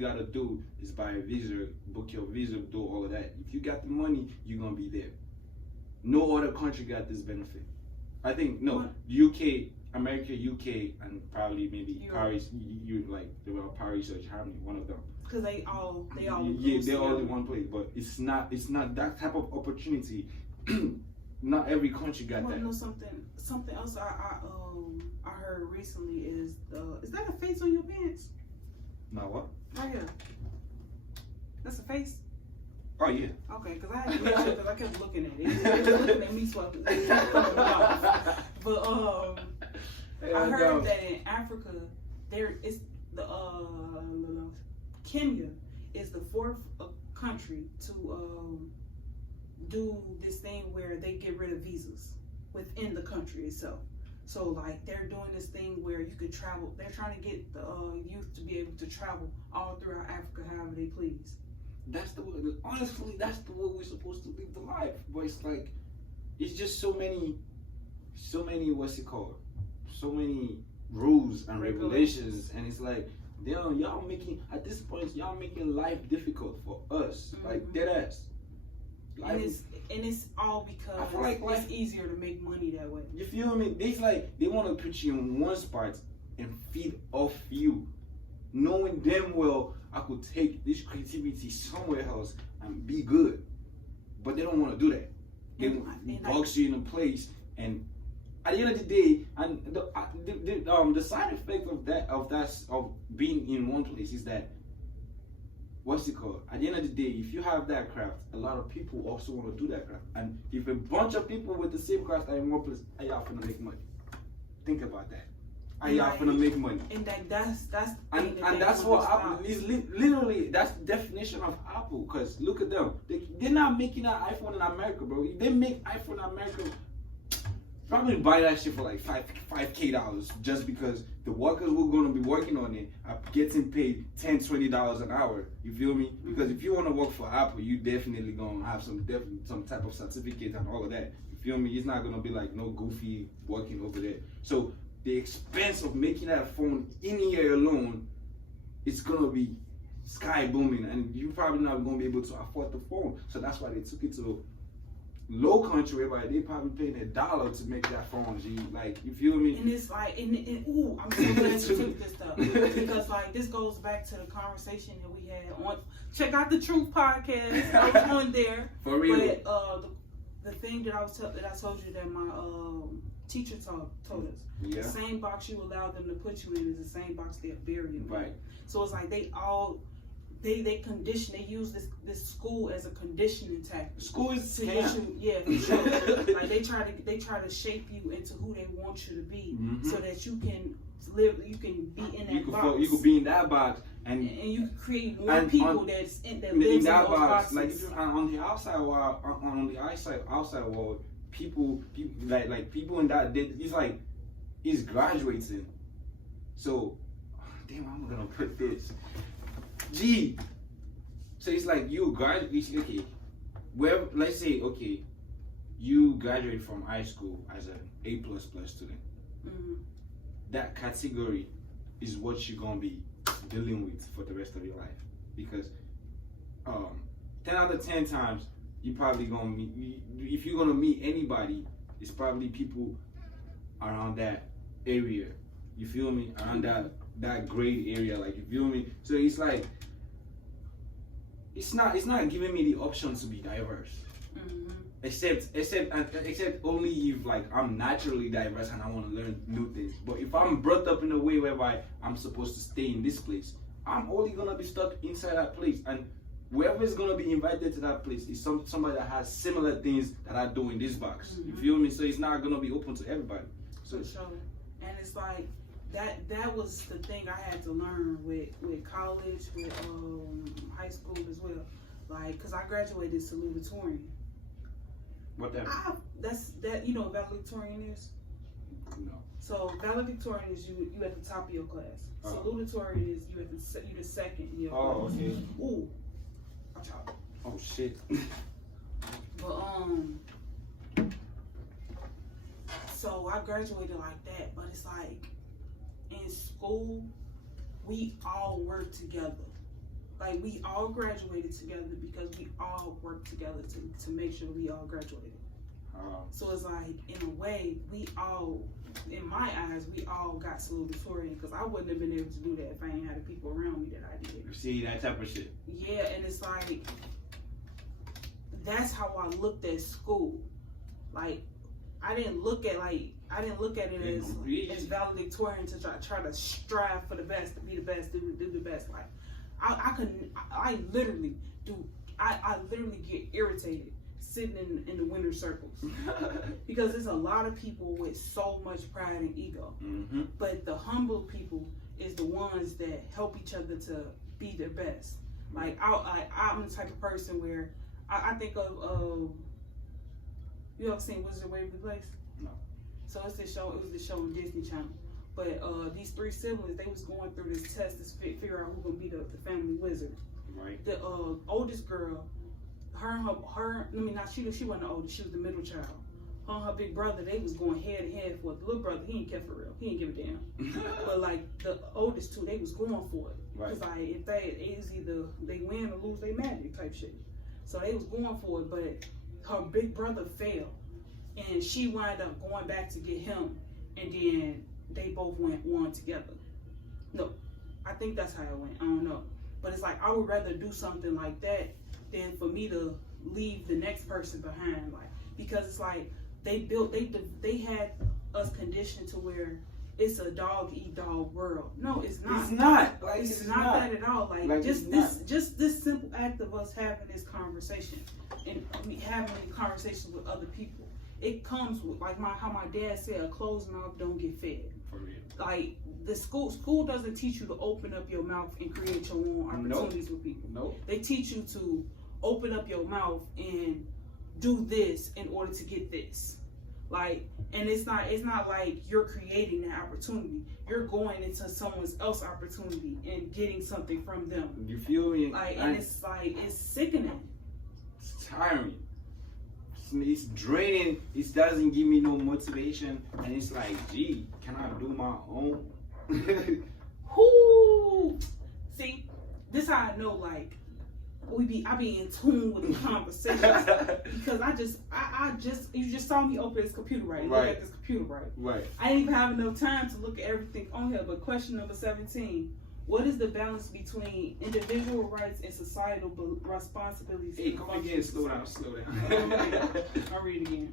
gotta do is buy a visa, book your visa, do all of that. If you got the money, you're gonna be there. No other country got this benefit. I think UK, America, UK, and probably maybe Europe. Paris. You like Paris or Germany, one of them. Because they all they're all in one place. But it's not that type of opportunity. Not every country got that. Know something else I heard recently is that a face on your pants? No, what? Right here. That's a face? Oh yeah. Okay, because I had to make sure because I kept looking at it. It was looking at me swapping. But I heard that in Africa there is Kenya is the fourth country to do this thing where they get rid of visas within the country itself. So like they're doing this thing where you could travel. They're trying to get the youth to be able to travel all throughout Africa however they please. That's the way. Honestly, that's the way we're supposed to live the life. But it's like, it's just so many. What's it called? So many rules and regulations, and it's like, damn, y'all making at this point, y'all making life difficult for us, like dead ass. And it's all because I feel like it's easier to make money that way. You feel me? They want to put you in one spot and feed off you, knowing damn well I could take this creativity somewhere else and be good, but they don't want to do that. They box you in a place, and at the end of the day, and the side effect of being in one place is that, what's it called? At the end of the day, if you have that craft, a lot of people also want to do that craft. And if a bunch of people with the same craft are in one place, are y'all gonna make money? Think about that. Are y'all gonna make money? And that's what Apple is. Literally, that's the definition of Apple. Cause look at them. They're not making that iPhone in America, bro. If they make iPhone in America, probably buy that shit for like $5K just because the workers who are gonna be working on it are getting paid $10-20 an hour. You feel me? Because if you wanna work for Apple, you definitely gonna have some type of certificate and all of that. You feel me? It's not gonna be like no goofy working over there. So the expense of making that phone in here alone, it's gonna be sky booming, and you're probably not gonna be able to afford the phone. So that's why they took it to low country, whereby they probably paying $1 to make that phone. Like, you feel me? And it's like, ooh, I'm so glad you took this stuff, because like this goes back to the conversation that we had on. Check out the Truth podcast. I was on there for real. But the thing that I told you that my teacher told us. Yeah. The same box you allow them to put you in is the same box they're buried in. Right. So it's like they use this school as a conditioning tactic. School is to get you, yeah, for sure. Like they try to shape you into who they want you to be, so that you can live, you can be in that box. You can be in that box, and you can create more people that lives in those boxes. Like if you're on the outside world, outside world, people like people in that, it's graduating. So, damn, I'm gonna put this. G. So it's like you graduate, okay. Well, let's say, okay, you graduate from high school as an A++ student. Mm-hmm. That category is what you're gonna be dealing with for the rest of your life, because 10 out of 10 times you probably gonna meet, if you're gonna meet anybody, it's probably people around that area. You feel me? Around that grade area, like, you feel me? So it's like it's not giving me the option to be diverse. Mm-hmm. Except only if, like, I'm naturally diverse and I want to learn new things. But if I'm brought up in a way whereby I'm supposed to stay in this place, I'm only gonna be stuck inside that place. And whoever is gonna be invited to that place is somebody that has similar things that I do in this box. Mm-hmm. You feel me? So it's not gonna be open to everybody. So for sure. And it's like that was the thing I had to learn with college, with high school as well. Like, cause I graduated salutatorian. what that? You know what valedictorian is? No. So valedictorian is you at the top of your class. Salutatorian is you the second in your class. Oh, okay. Ooh, watch out. Oh shit. But so I graduated like that, but it's like in school we all worked together. Like, we all graduated together because we all worked together to make sure we all graduated. So it's like, in a way, we all, in my eyes, we all got salutatorian, because I wouldn't have been able to do that if I ain't had the people around me that I did. You see that type of shit. Yeah, and it's like, that's how I looked at school. Like, I didn't look at it as valedictorian to try to strive for the best, to be the best, do the best. Like, I literally get irritated sitting in the winner's circles because there's a lot of people with so much pride and ego. Mm-hmm. But the humble people is the ones that help each other to be their best. Like, I'm the type of person where I think of you ever seen Wizard of Waverly Place? No. So it's this show. It was the show on Disney Channel. But these three siblings, they was going through this test to figure out who's gonna be the family wizard. Right. The oldest girl, she wasn't the oldest. She was the middle child. Her and her big brother, they was going head to head for it. The little brother, he ain't care for real. He ain't give a damn. But like the oldest two, they was going for it. Right. Cause like if it was either they win or lose their magic type shit. So they was going for it, but her big brother failed, and she wound up going back to get him, and then they both won together. No, I think that's how it went. I don't know. But it's like, I would rather do something like that than for me to leave the next person behind. Like, because it's like, they had us conditioned to where it's a dog eat dog world. No, it's not. It's not. Like, it's not that at all. Like just this simple act of us having this conversation and having conversations with other people. It comes with, like, how my dad said, a closed mouth don't get fed. For real. Like, the school doesn't teach you to open up your mouth and create your own opportunities with people. Nope. They teach you to open up your mouth and do this in order to get this. Like, and it's not like you're creating that opportunity. You're going into someone else's opportunity and getting something from them. You feel me? Like, and it's like, it's sickening. It's tiring. It's draining. It doesn't give me no motivation, and it's like, gee, can I do my own? Whoo! See, this how I know, like, I be in tune with the conversations because you just saw me open this computer, right? Look at this computer, right? Right. I didn't even have enough time to look at everything on here. But question number 17. What is the balance between individual rights and societal responsibilities? Hey, come again, slow down. I'll read it again.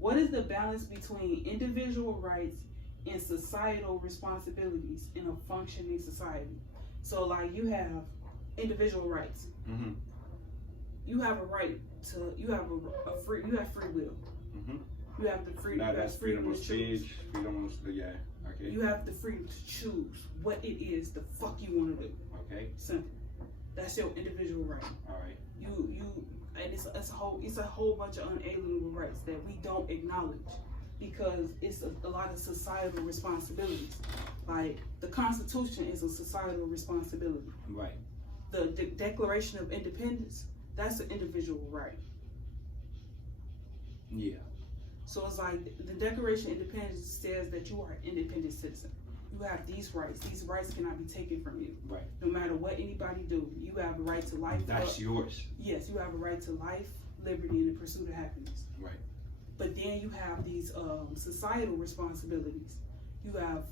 What is the balance between individual rights and societal responsibilities in a functioning society? So, like, you have individual rights. Mm-hmm. You have a right to. You have free will. Mm-hmm. You have the freedom. Now that's freedom of speech. Freedom of Okay. You have the freedom to choose what it is the fuck you want to do. Okay. Simple. That's your individual right. All right. And it's a whole bunch of unalienable rights that we don't acknowledge because it's a lot of societal responsibilities. Like, the Constitution is a societal responsibility. Right. The Declaration of Independence, that's an individual right. Yeah. So it's like the Declaration of Independence says that you are an independent citizen. You have these rights. These rights cannot be taken from you. Right. No matter what anybody do, you have a right to life. That's yours. Yes, you have a right to life, liberty, and the pursuit of happiness. Right. But then you have these societal responsibilities. You have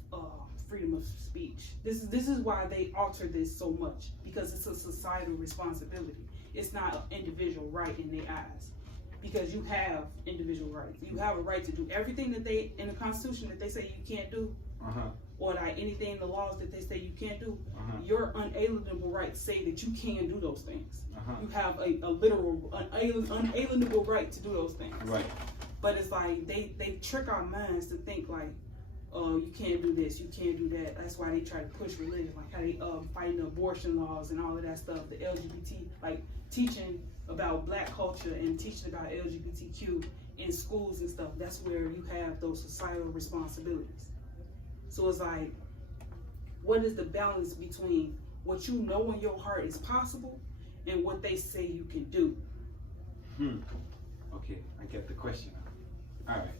freedom of speech. This is why they alter this so much, because it's a societal responsibility. It's not an individual right in their eyes, because you have individual rights. You have a right to do everything that they in the Constitution that they say you can't do, or like anything in the laws that they say you can't do. Your unalienable rights say that you can do those things. You have a literal unalienable right to do those things. Right. But it's like they trick our minds to think like, oh, you can't do this, you can't do that. That's why they try to push religion, like how they fighting the abortion laws and all of that stuff. The LGBT, like teaching about Black culture and teaching about LGBTQ in schools and stuff. That's where you have those societal responsibilities. So it's like, what is the balance between what you know in your heart is possible and what they say you can do? Okay, I get the question. All right.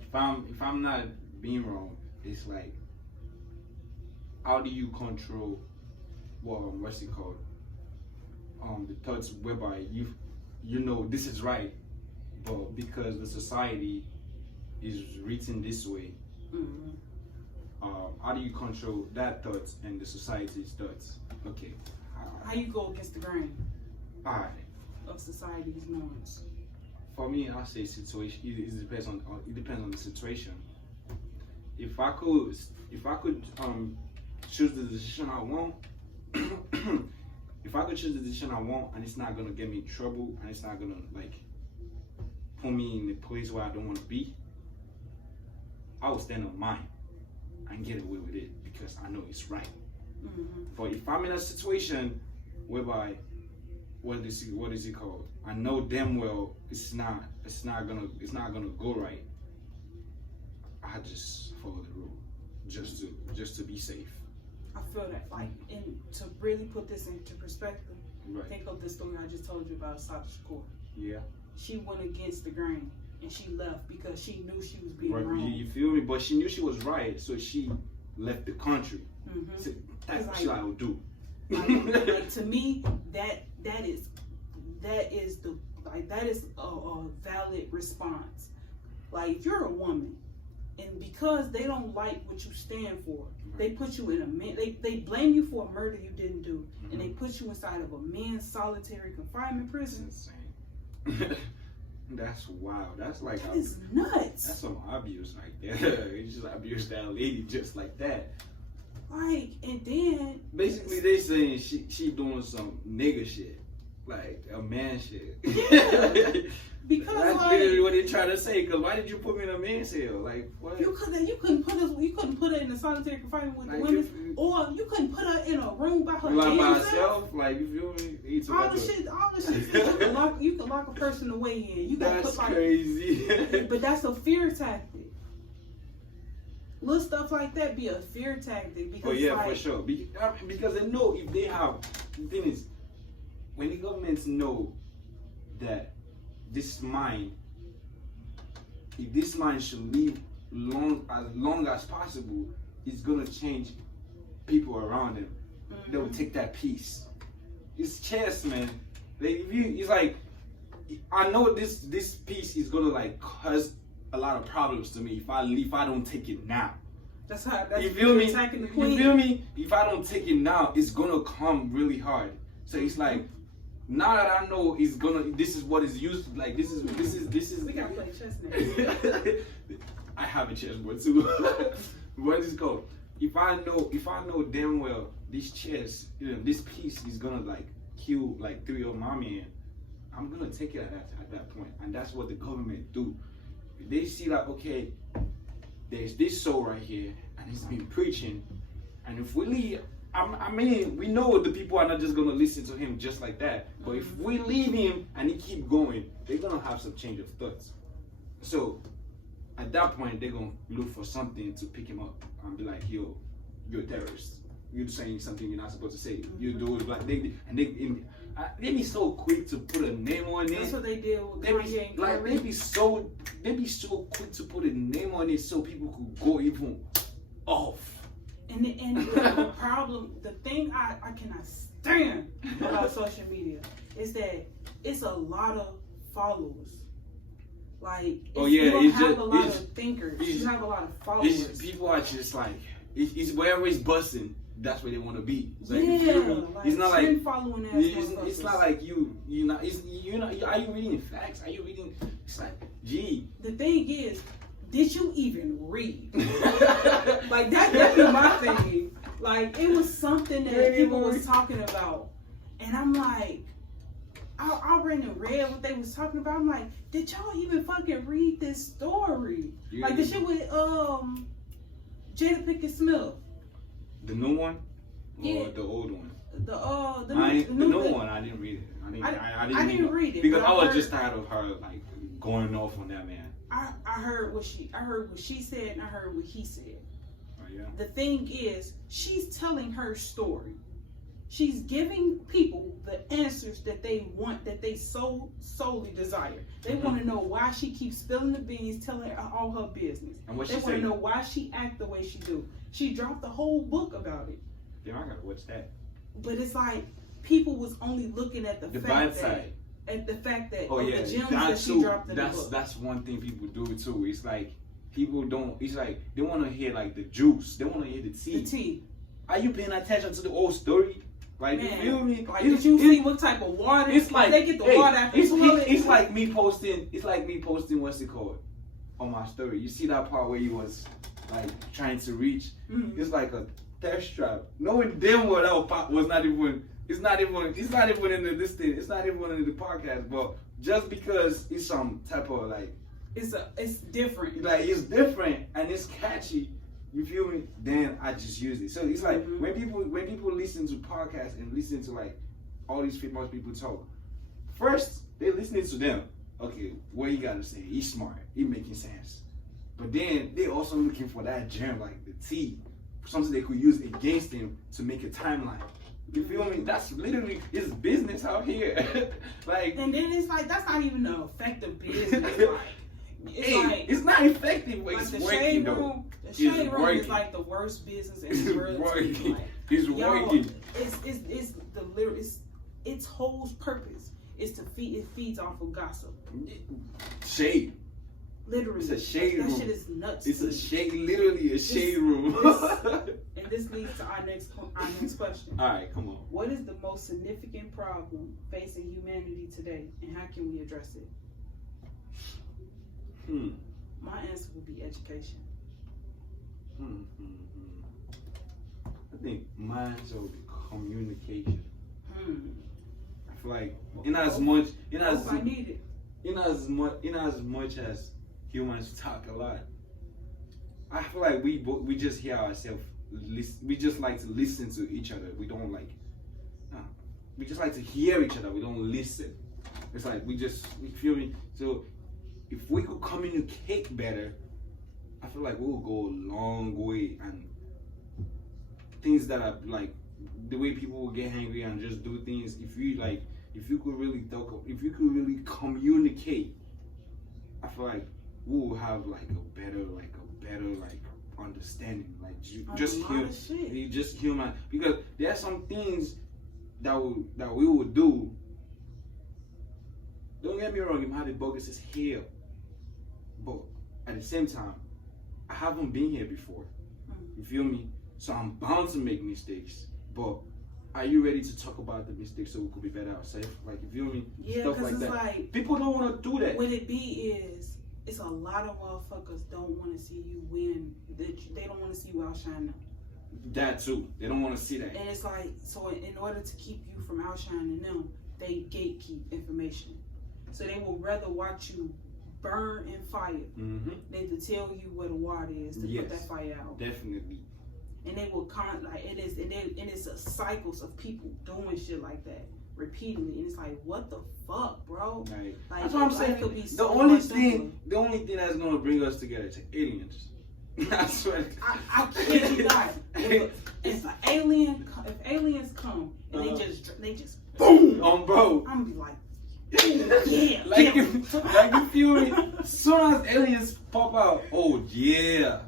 If I'm not being wrong, it's like, how do you control what's it called? The thoughts whereby you know this is right, but because the society is written this way, how do you control that thoughts and the society's thoughts? Okay. How you go against the grain Alright. of society's norms? For me, I say situation. It depends on the situation. If I could choose the decision I want, if I could choose the decision I want, and it's not gonna get me in trouble, and it's not gonna like put me in a place where I don't want to be, I will stand on mine and get away with it because I know it's right. But if I'm in a situation whereby what is it called? I know damn well it's not gonna go right. I just follow the rule, just to be safe. I feel that, like, and to really put this into perspective, Right. think of the story I just told you about Assata Israel. Yeah. She went against the grain and she left because she knew she was being Right. wrong. You feel me? But she knew she was right, so she left the country. So that's what I would do. Like, to me, that is a valid response. Like, if you're a woman, and because they don't like what you stand for, they put you in they blame you for a murder you didn't do, and they put you inside of a men's solitary confinement prison. Insane. That's wild. That's like that is nuts. That's some abuse right there. You just abuse that lady just like that. Like, and then basically they saying she doing some nigga shit, like a man shit. Yeah. Because that's like, literally what they try to say. Cause why did you put me in a man's cell? Like what? You couldn't put her in a solitary confinement with the women, or you couldn't put her in a room by her like by herself. herself. Like you feel me? All the shit. You can lock a person away in. You that's put, like, crazy. But that's a fear tactic. Little stuff like that be a fear tactic because. Oh yeah, for sure. Because they know if they have. The thing is, when the governments know that this mind, if this mind should live as long as possible, it's gonna change people around them. They will take that peace. It's chess, man. It's like, I know this piece is gonna like cause a lot of problems to me if I don't take it now. That's you feel me? Attacking the queen. You feel me? If I don't take it now, it's gonna come really hard. So it's like, now that I know this is what is used to, like this is. We gotta play chess now. I have a chessboard too. What is it called? If I know damn well this chess, this piece is gonna like kill like 3 of my men, I'm gonna take it at that point, and that's what the government do. They see that, okay, there's this soul right here, and he's been preaching, and if we leave, I mean, we know the people are not just gonna listen to him just like that. But if we leave him and he keep going, they're gonna have some change of thoughts. So at that point, they're gonna look for something to pick him up and be like, "Yo, you're a terrorist. You're saying something you're not supposed to say. You do it like they be so quick to put a name on it. That's what they did with They Kanye and be, like, Kyrie. they be so quick to put a name on it so people could go even off. And the problem, the thing I cannot stand about social media is that it's a lot of followers. Like, you don't have a lot of thinkers. You have a lot of followers. People are just like, it's wherever it's busting, that's where they want to be. Like, yeah, like, it's not like following it's not like you not. Are you reading facts? Are you reading? It's like, gee. The thing is, did you even read? Like that's my thing. Like it was something that people was talking about, and I'm like, I read what they was talking about. I'm like, did y'all even fucking read this story? Like the shit with Jada Pinkett Smith. The new one? Yeah. Or the old one? The new one, I didn't read it. I didn't read it. Because I was just tired of her like going off on that man. I heard what she said and I heard what he said. Oh, yeah. The thing is, she's telling her story. She's giving people the answers that they want, that they solely desire. They want to know why she keeps spilling the beans, telling all her business. And what they want to know why she act the way she do. She dropped a whole book about it. Yeah, I gotta watch that. But it's like people was only looking at the fact side. At the fact that the gems that she dropped in the book. That's one thing people do too. It's like people don't. It's like they want to hear like the juice. They want to hear the tea. The tea. Are you paying attention to the old story? Like, man, you feel me? Like, did you see what type of water? It's like they get the water after it's like me posting. It's like me posting. What's it called? On my story. You see that part where he was like trying to reach? Mm-hmm. It's like a thirst trap. Knowing damn well that part was not even. It's not even in the listing. It's not even in the podcast. But just because it's some type of like, it's different. Like it's different and it's catchy. You feel me? Then I just use it. So it's like when people listen to podcasts and listen to like all these famous people talk, first they listening to them. Okay, what you gotta say? He's smart. He making sense. But then they also looking for that gem, like the tea, something they could use against him to make a timeline. You feel me? That's literally it's business out here. Like, and then it's like that's not even an effective business. Like, it's not effective, but like it's the working though. The shade room is like the worst business in the world. Like, it's working. It's the lyric. Its whole purpose is to feed. It feeds off of gossip. Shade. Literally, it's a shade room. That shit is nuts. It's a shade, literally a shade room. And this leads to our next question. All right, come on. What is the most significant problem facing humanity today, and how can we address it? My answer would be education. I think mine's will be communication. I feel like in as much as humans talk a lot, I feel like we just hear ourselves. We just like to listen to each other. We don't like. We just like to hear each other. We don't listen. It's like you feel me? So if we could communicate better, I feel like we'll go a long way. And things that are like the way people will get angry and just do things. If you could really talk, if you could really communicate, I feel like we'll have like a better understanding. Like just human. Because there are some things that we will do. Don't get me wrong, it might be bogus as hell. But at the same time, I haven't been here before. You feel me? So I'm bound to make mistakes. But are you ready to talk about the mistakes so we could be better ourselves? Like, you feel me? Yeah, stuff like that. Like, people don't want to do that. What it be is, it's a lot of motherfuckers don't want to see you win. They don't want to see you outshine them. That too. They don't want to see that. And it's like, so in order to keep you from outshining them, they gatekeep information. So they will rather watch you burn in fire than to tell you where the water is to put that fire out. Definitely. And they will it's a cycles of people doing shit like that repeatedly, and it's like, what the fuck, bro? Like that's what I'm saying. Could be the only thing that's gonna bring us together is aliens. I swear. I kid you not. If aliens come and they just boom, bro. I'm gonna be like, yeah, like you feel me? As soon as aliens pop out, oh yeah,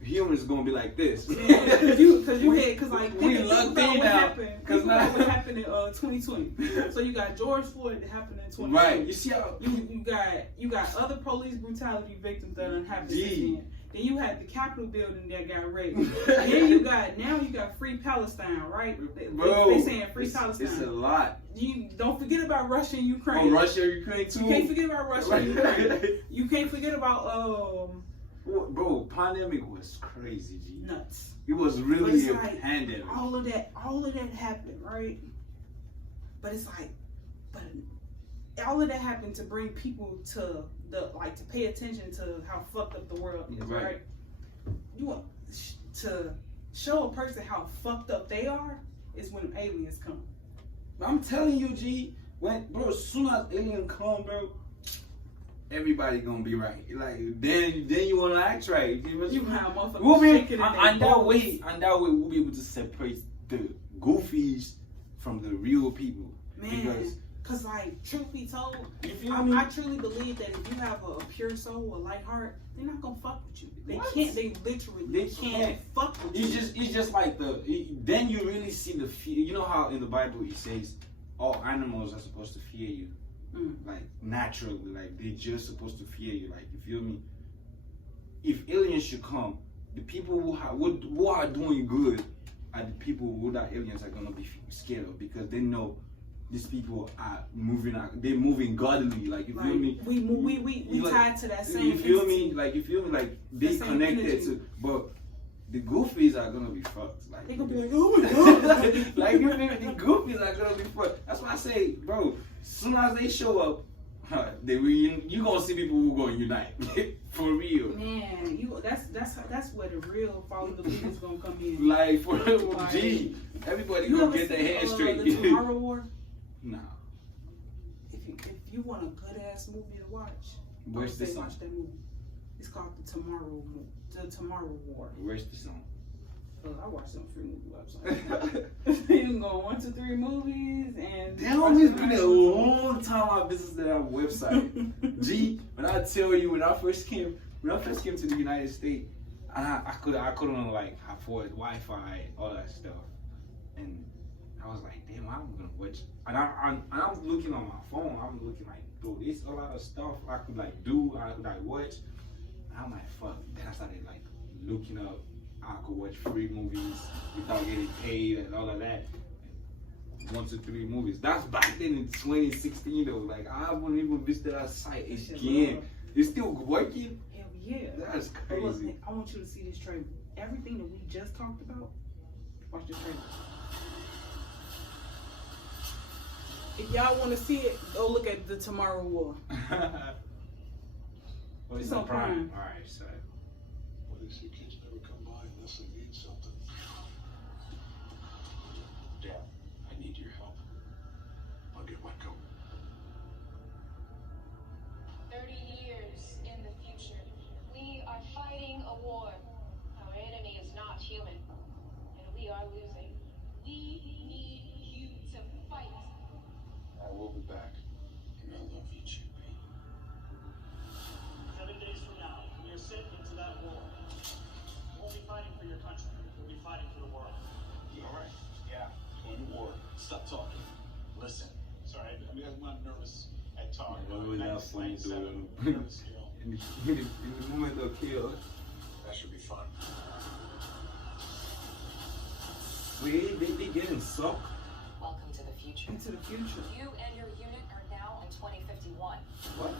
humans gonna be like this. Cause like we think lucked about in what now. happened. Think about what happened in 2020. So you got George Floyd that happened in 2020. Right. You see how you got other police brutality victims that done happened since then. Then you had the Capitol building that got raped. Then you got Free Palestine, right? Bro, they saying Free Palestine. It's a lot. You don't forget about Russia and Ukraine. Oh, Russia and Ukraine too. You can't forget about Russia and Ukraine. You can't forget about Bro, pandemic was crazy, G. Nuts. It was really a like, pandemic. All of that happened, right? But it's like, all of that happened to bring people to to pay attention to how fucked up the world is, right? You want to show a person how fucked up they are is when aliens come. I'm telling you, G, as soon as aliens come, bro, everybody gonna be right. Like then you wanna act right. You have motherfuckers we'll be shaking on that way we'll be able to separate the goofies from the real people. Man, cause like truth be told, I truly believe that if you have a pure soul, a light heart, they're not gonna fuck with you. They can't. They literally can't fuck with you. It's just like then you really see the fear. You know how in the Bible it says all animals are supposed to fear you. Like naturally, like they're just supposed to fear you. Like you feel me? If aliens should come, the people who are doing good are the people who that aliens are gonna be scared of because they know these people are moving. They're moving godly. Like you feel me? We tied to that same. You feel me? Like you feel me? Like they connected to, but. The goofies are gonna be fucked. Like they're gonna be like, oh my god. Like you feel me? The goofies are gonna be fucked. That's why I say, bro, as soon as they show up, you gonna see people who gonna unite. For real. Man, that's where the real follow the leader is gonna come in. Like for real, G. Everybody gonna get their head straight. The Tomorrow War? Nah. If you want a good ass movie to watch, watch that movie. It's called The Tomorrow War. Where's the song? I watched some free movie websites. You can go 1 to 3 movies and. That always been a long time I visited that website. G, when I tell you when I first came to the United States, I couldn't like afford Wi-Fi, all that stuff, and I was like, damn, I'm gonna watch. And I'm looking on my phone. I'm looking like, dude, there's a lot of stuff I could like do. I could like watch. I'm like, fuck. Then I started like looking up. I could watch free movies without getting paid and all of that. 1 to 3 movies. That's back then in 2016 though. Like I haven't even visited that site again. It's still working? Hell yeah. That's crazy. Look, I want you to see this trailer. Everything that we just talked about, watch this trailer. If y'all want to see it, go look at The Tomorrow War. Well, it's on Prime. Alright, so. Well, they say kids never come by unless they need something. Dad, I need your help. I'll get my coat. 30 years in the future, we are fighting a war. Our enemy is not human, and we are losing. We need you to fight. I will be back. And I love you, Chippy. 7 days from now, we are sent into that war. You won't be fighting for your country. You'll be fighting for the world. You alright? Yeah. Going to war. Stop talking. Listen. Sorry, I'm not nervous at talk. Nervous scale. In the moment of kill. That should be fun. Wait, they getting sucked? Welcome to the future. Into the future. You and your unit are now in 2051. What?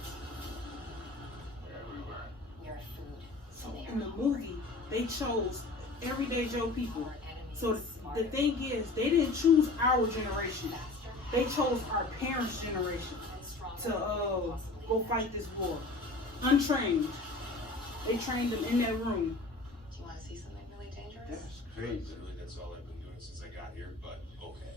Everywhere. We are food. So in the movie, they chose everyday Joe people. So the thing is, they didn't choose our generation. They chose our parents' generation to go fight this war. Untrained. They trained them in that room. Do you want to see something really dangerous? That's crazy. Literally, that's all I've been doing since I got here, but okay.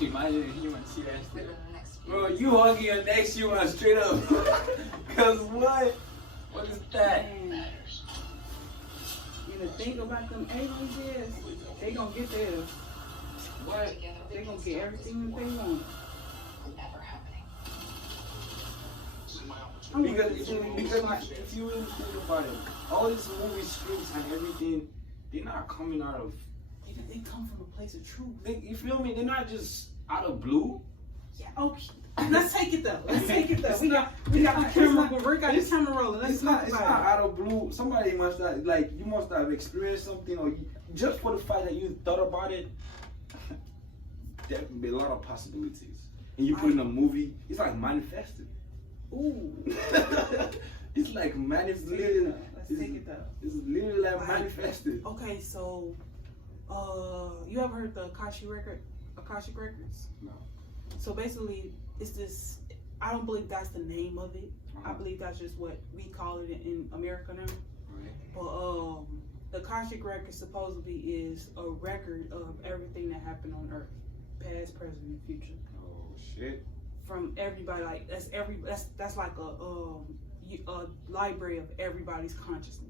Imagine you want to see that Within shit. the next few Bro, weeks. you hugging your next human straight up. Cause what? What is that? And the thing about them aliens is they gonna get theirs. What? They gonna get everything that they want. Never happening. This is my opportunity. I'm Because if you really think about it, all these movie scripts and everything, they're not coming out of. They come from a place of truth. You feel me? They're not just out of blue. Yeah, okay. Let's take it though. Let's take it though. It's We not- got the camera. it's not- We got the camera rolling. Let's It's talk not. It's about not it. out of blue. Somebody must have you must have experienced something, or just for the fact that you thought about it. There can be a lot of possibilities, and you put in a movie. It's like manifested. Ooh. It's like manifested. Let's take it though. It's literally like manifested. Okay, so you ever heard the Akashic Records? No. So basically, it's this. I don't believe that's the name of it. I Uh-huh. believe that's just what we call it in America now. Right. But the Akashic Record supposedly is a record of everything that happened on Earth, past, present, and future. Oh shit. From everybody, like that's like a library of everybody's consciousness.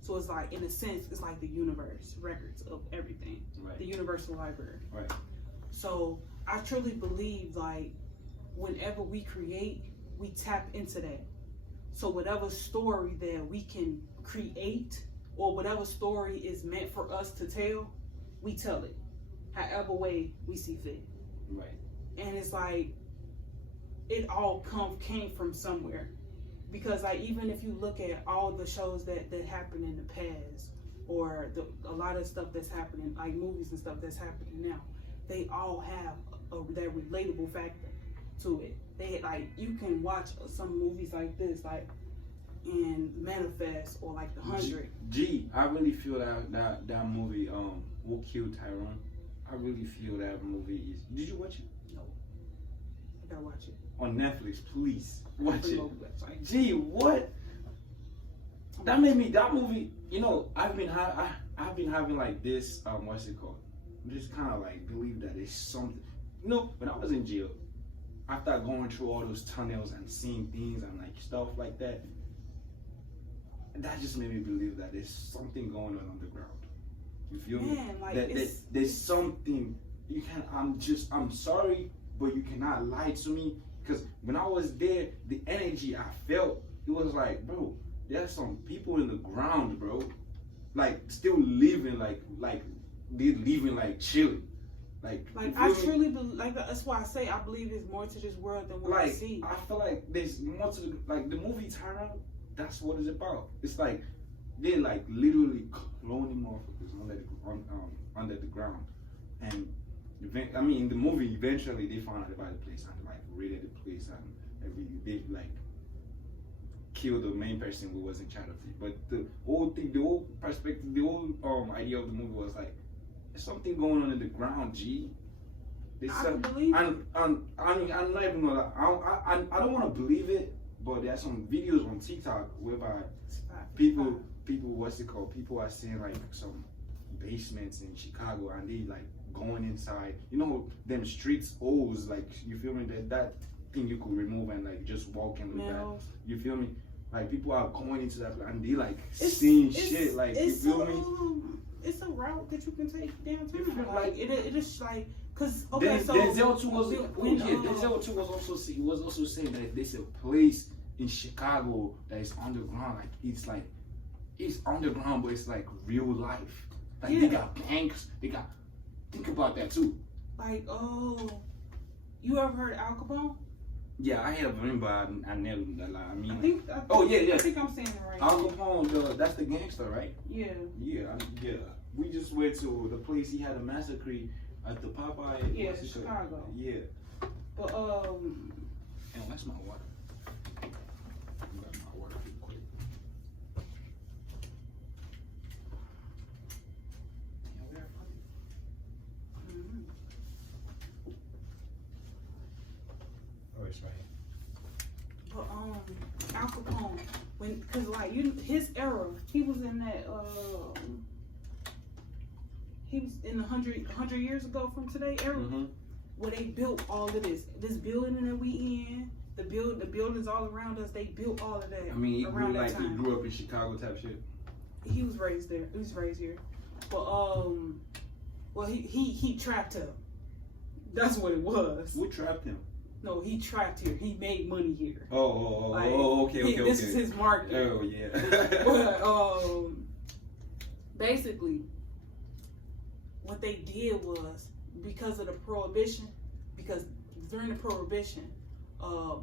So it's like, in a sense, it's like the universe records of everything, Right. the universal library. Right. So I truly believe, like, whenever we create, we tap into that. So whatever story that we can create, or whatever story is meant for us to tell, we tell it, however way we see fit. Right. And it's like, it all came from somewhere. Because like, even if you look at all the shows that happened in the past, or a lot of stuff that's happening, like movies and stuff that's happening now, they all have that relatable factor to it. They like, you can watch some movies like this, like in Manifest, or like The 100. I really feel that movie, Who Killed Tyrone? I really feel that movie is. Did you watch it? No, I gotta watch it. On Netflix, please watch it. Website. Gee, what? That movie. You know, I've been having like this. What's it called? This kind of like believe that it's something. You know, when I was in jail, after going through all those tunnels and seeing things and like stuff like that, that just made me believe that there's something going on underground. You feel me? Man, like, There's something. You can. I'm sorry, but you cannot lie to me. Because when I was there, the energy I felt, it was like, bro, there's some people in the ground, bro, like still living, like they living, like chilling, like I truly believe, like, that's why I say I believe there's more to this world than what we see. I feel like there's more to the movie Tyrone. That's what it's about. It's like they're like literally cloning motherfuckers under the ground, and in the movie eventually they found out about the place and like raided the place and they like killed the main person who was in charge of it. But the whole thing, the whole perspective, the whole idea of the movie was like, there's something going on in the ground, G. I believe it. I'm not even gonna. I don't want to believe it, but there's some videos on TikTok whereby people what's it called? People are seeing like some basements in Chicago and they like going inside. You know them streets holes, like, you feel me? That thing you could remove and like just walk in with that. You feel me? Like people are going into that and they like seeing shit. Like, you feel me? It's a route that you can take downtown. Like, it is like, cause okay, so Denzel too was also saying that there's a place in Chicago that is underground. Like it's underground, but it's like real life. Like they got banks. Think about that too. Like, you ever heard Al Capone? Yeah, I have him, but I never. I mean, I think yeah. I think I'm saying it right. Al Capone, that's the gangster, right? Yeah. Yeah. We just went to the place he had a massacre at the Popeye. Yeah, Chicago. Yeah. But And that's my water. That's my water real quick. Oh, it's right here. But Al Capone, cause like his era, he was in that he was in 100 years ago from today era, where they built all of this building that we in, the buildings all around us, they built all of that. I mean, he grew around that like he time. grew up in Chicago type shit. He was raised there. He was raised here, but well, he trapped him. That's what it was. Who trapped him? No, he trapped here. He made money here. Okay, okay. This is his market. Oh yeah. But basically, what they did was because of the prohibition, because during the prohibition,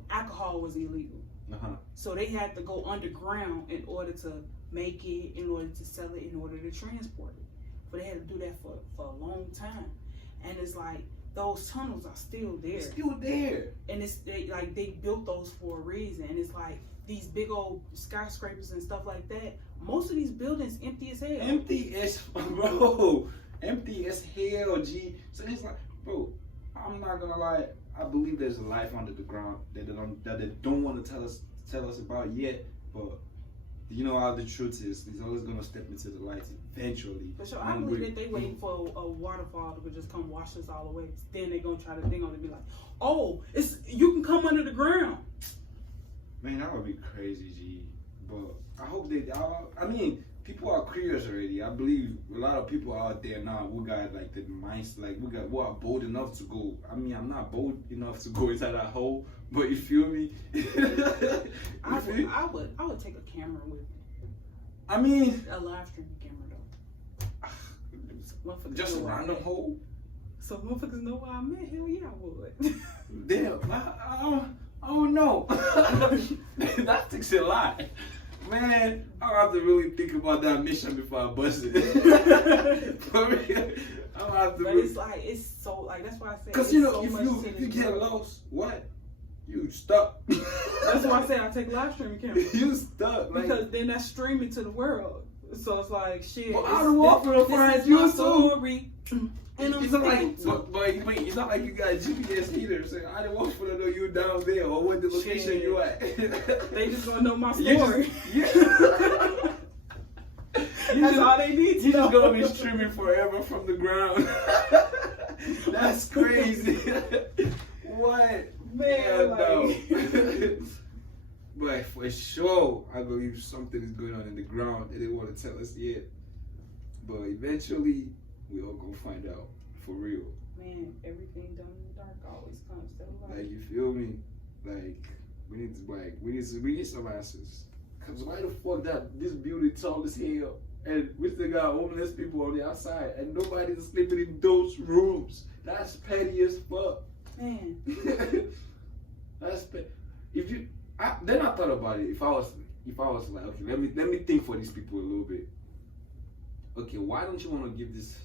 alcohol was illegal. So they had to go underground in order to make it, in order to sell it, in order to transport it. But they had to do that for a long time. And it's like, those tunnels are still there. Still there. And they built those for a reason. And it's like these big old skyscrapers and stuff like that. Most of these buildings empty as hell. Empty as hell, G. So it's like, bro, I'm not gonna lie. I believe there's a life under the ground that they don't want to tell us about yet. But you know how the truth is. He's always gonna step into the light eventually. For sure, I believe that they waiting for a waterfall to just come wash us all away. Then they're gonna try to thing on it and be like, oh, you can come under the ground. Man, that would be crazy, G. But I hope I mean, people are curious already. I believe a lot of people out there now who got like the minds, like we are bold enough to go. I mean, I'm not bold enough to go inside that hole, but you feel me? I would take a camera with me. I mean, a live streaming camera though. Just a random hole. So motherfuckers know where I'm at. Hell yeah, I would. Damn, I don't know. That takes a lot. Man, I'll have to really think about that mission before I bust it. For real. I'll have to. But it's like, it's so, like, that's why I said. Because you know, if you get lost, what? You stuck. That's why I said I take live streaming camera. You stuck. Like, because then that's streaming to the world. So it's like, shit. But I don't want to find you story. And it's not like, but wait, it's not like you got GPS either. So I don't want to know you down there or what the location you at. They just gonna know my story. That's all they need to You know. just gonna be streaming forever from the ground. That's crazy. What? Man, no. But for sure, I believe something is going on in the ground. They didn't want to tell us yet. But eventually, we all gonna find out for real. Man, everything done in the dark always comes to the light. Like, you feel me? Like, we need some answers. Cause why the fuck that this building tall as hell, and we still got homeless people on the outside, and nobody's sleeping in those rooms? That's petty as fuck. Man, that's petty. Then I thought about it. If I was like, okay, let me think for these people a little bit. Okay, why don't you want to give this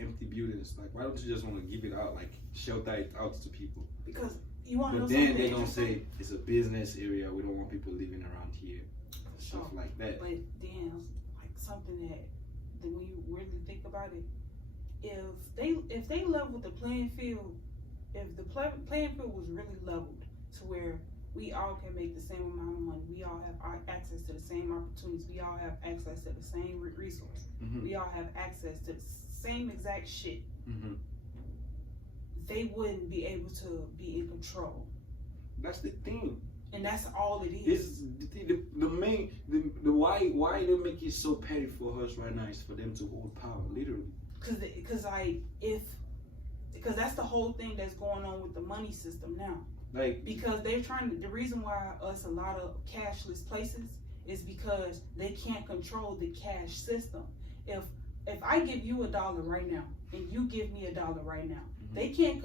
empty buildings, like, why don't you just want to give it out, like, shelter it out to people? because you want to know But then something they don't interesting? say it's a business area. We don't want people living around here, stuff like that. But then, like, something that when you really think about it, if they leveled the playing field, if the playing field was really leveled to where we all can make the same amount of money, we all have access to the same opportunities, we all have access to the same resources, we all have access to the same exact shit, they wouldn't be able to be in control. That's the thing. And that's all it is. The why they make it so petty for us right now is for them to hold power, literally. Because that's the whole thing that's going on with the money system now. Like, because they're the reason why a lot of cashless places is because they can't control the cash system. If I give you $1 right now and you give me $1 right now, they can't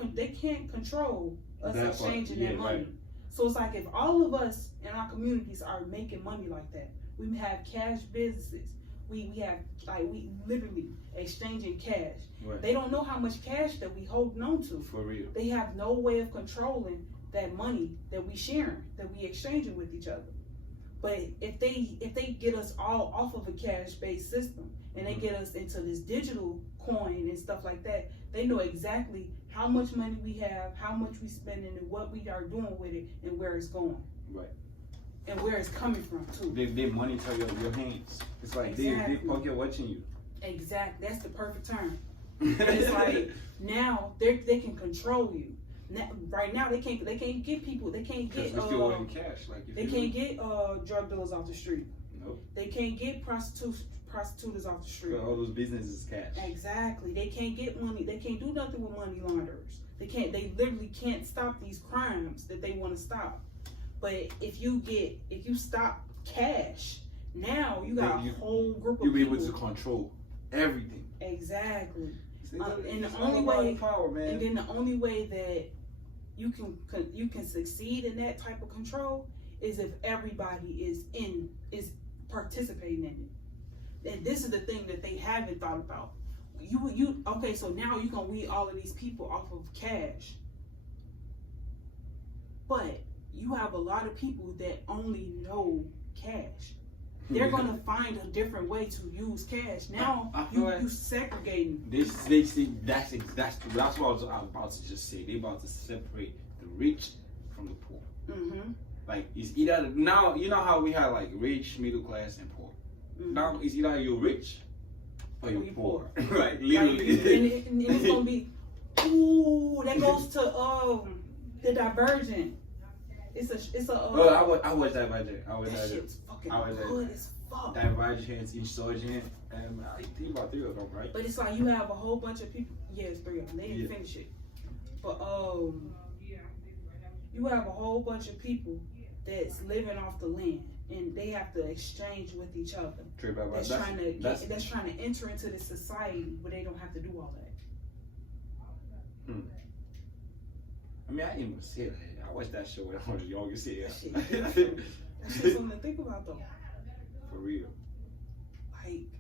control us That exchanging part, that money. right. So it's like, if all of us in our communities are making money like that, we have cash businesses. We have, like, we literally exchanging cash. Right. They don't know how much cash that we holding on to. For real. They have no way of controlling that money that we sharing, that we exchanging with each other. But if they get us all off of a cash-based system and they get us into this digital coin and stuff like that, they know exactly how much money we have, how much we spending, and what we are doing with it, and where it's going. Right. And where it's coming from too. They monitor your hands. It's like they pocket watching you. Exactly. That's the perfect term. It's like now they can control you. Right now, they can't get people. They can't get. We still in cash. Like they can't get drug dealers off the street. Nope. They can't get prostitutes off the street. All those businesses cash. Exactly. They can't get money. They can't do nothing with money launderers. They can't. They literally can't stop these crimes that they want to stop. But if you stop cash, now you got a whole group of people. You'll be able to control everything. Exactly. And the only way, power, man. and then the only way that you can succeed in that type of control is if everybody is participating in it. And this is the thing that they haven't thought about. Okay, so now you're gonna weed all of these people off of cash, but you have a lot of people that only know cash. They're gonna find a different way to use cash. Now you segregating. That's what I was about to just say. They about to separate the rich from the poor. Mm-hmm. Like it's either now you know how we have like rich, middle class, and poor. Mm-hmm. Now it's either you're rich or you're poor. Right, literally. literally. And it's gonna be. Ooh, that goes to the Divergent. It's a. I watched Divergent. That shit's fucking good as fuck. Divergent, Insurgent, and I think about 3 of them, right? But it's like you have a whole bunch of people. Yeah, it's 3 of them. They didn't finish it. But you have a whole bunch of people that's living off the land, and they have to exchange with each other. That's trying to enter into this society where they don't have to do all that. I mean, I didn't even say that. I watched that show when I was younger. That shit's something to think about, though. For real. Like,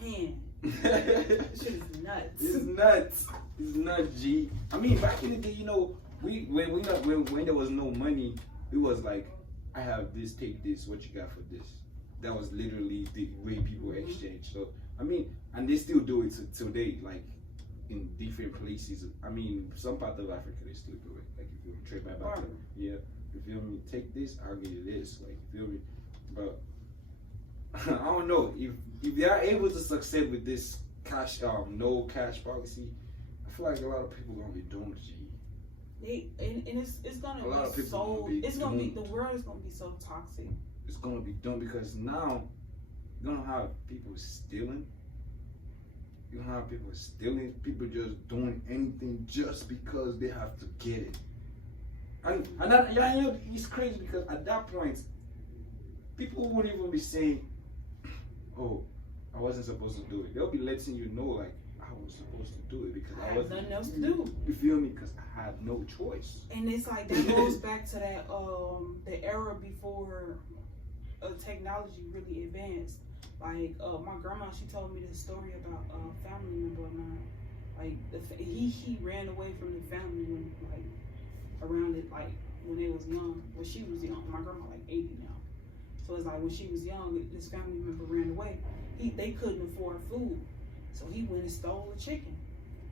man, this shit is nuts. It's nuts, G. I mean, back in the day, you know, when there was no money, it was like, I have this, take this, what you got for this? That was literally the way people exchange. So, I mean, and they still do it today, like in different places. I mean, some part of Africa, they still do it. Like, if you trade by back, yeah, you feel me? Take this, I'll give you this. Like, you feel me? But I don't know if they are able to succeed with this cash, no cash policy. I feel like a lot of people are gonna be doomed, G. It's gonna be so. The world is gonna be so toxic. It's gonna be done because now you're gonna have people stealing. You're gonna have people stealing. People just doing anything just because they have to get it. And that, yeah, you know, it's crazy because at that point, people won't even be saying, "Oh, I wasn't supposed to do it." They'll be letting you know, like, I was supposed to do it because I had nothing else to do. You feel me? Because I had no choice. And it's like that goes back to that the era before technology really advanced. Like my grandma, she told me this story about a family member of mine. Like he ran away from the family when around it when they was young. When she was young, my grandma 80 now. So it's like when she was young, this family member ran away. They couldn't afford food. So he went and stole a chicken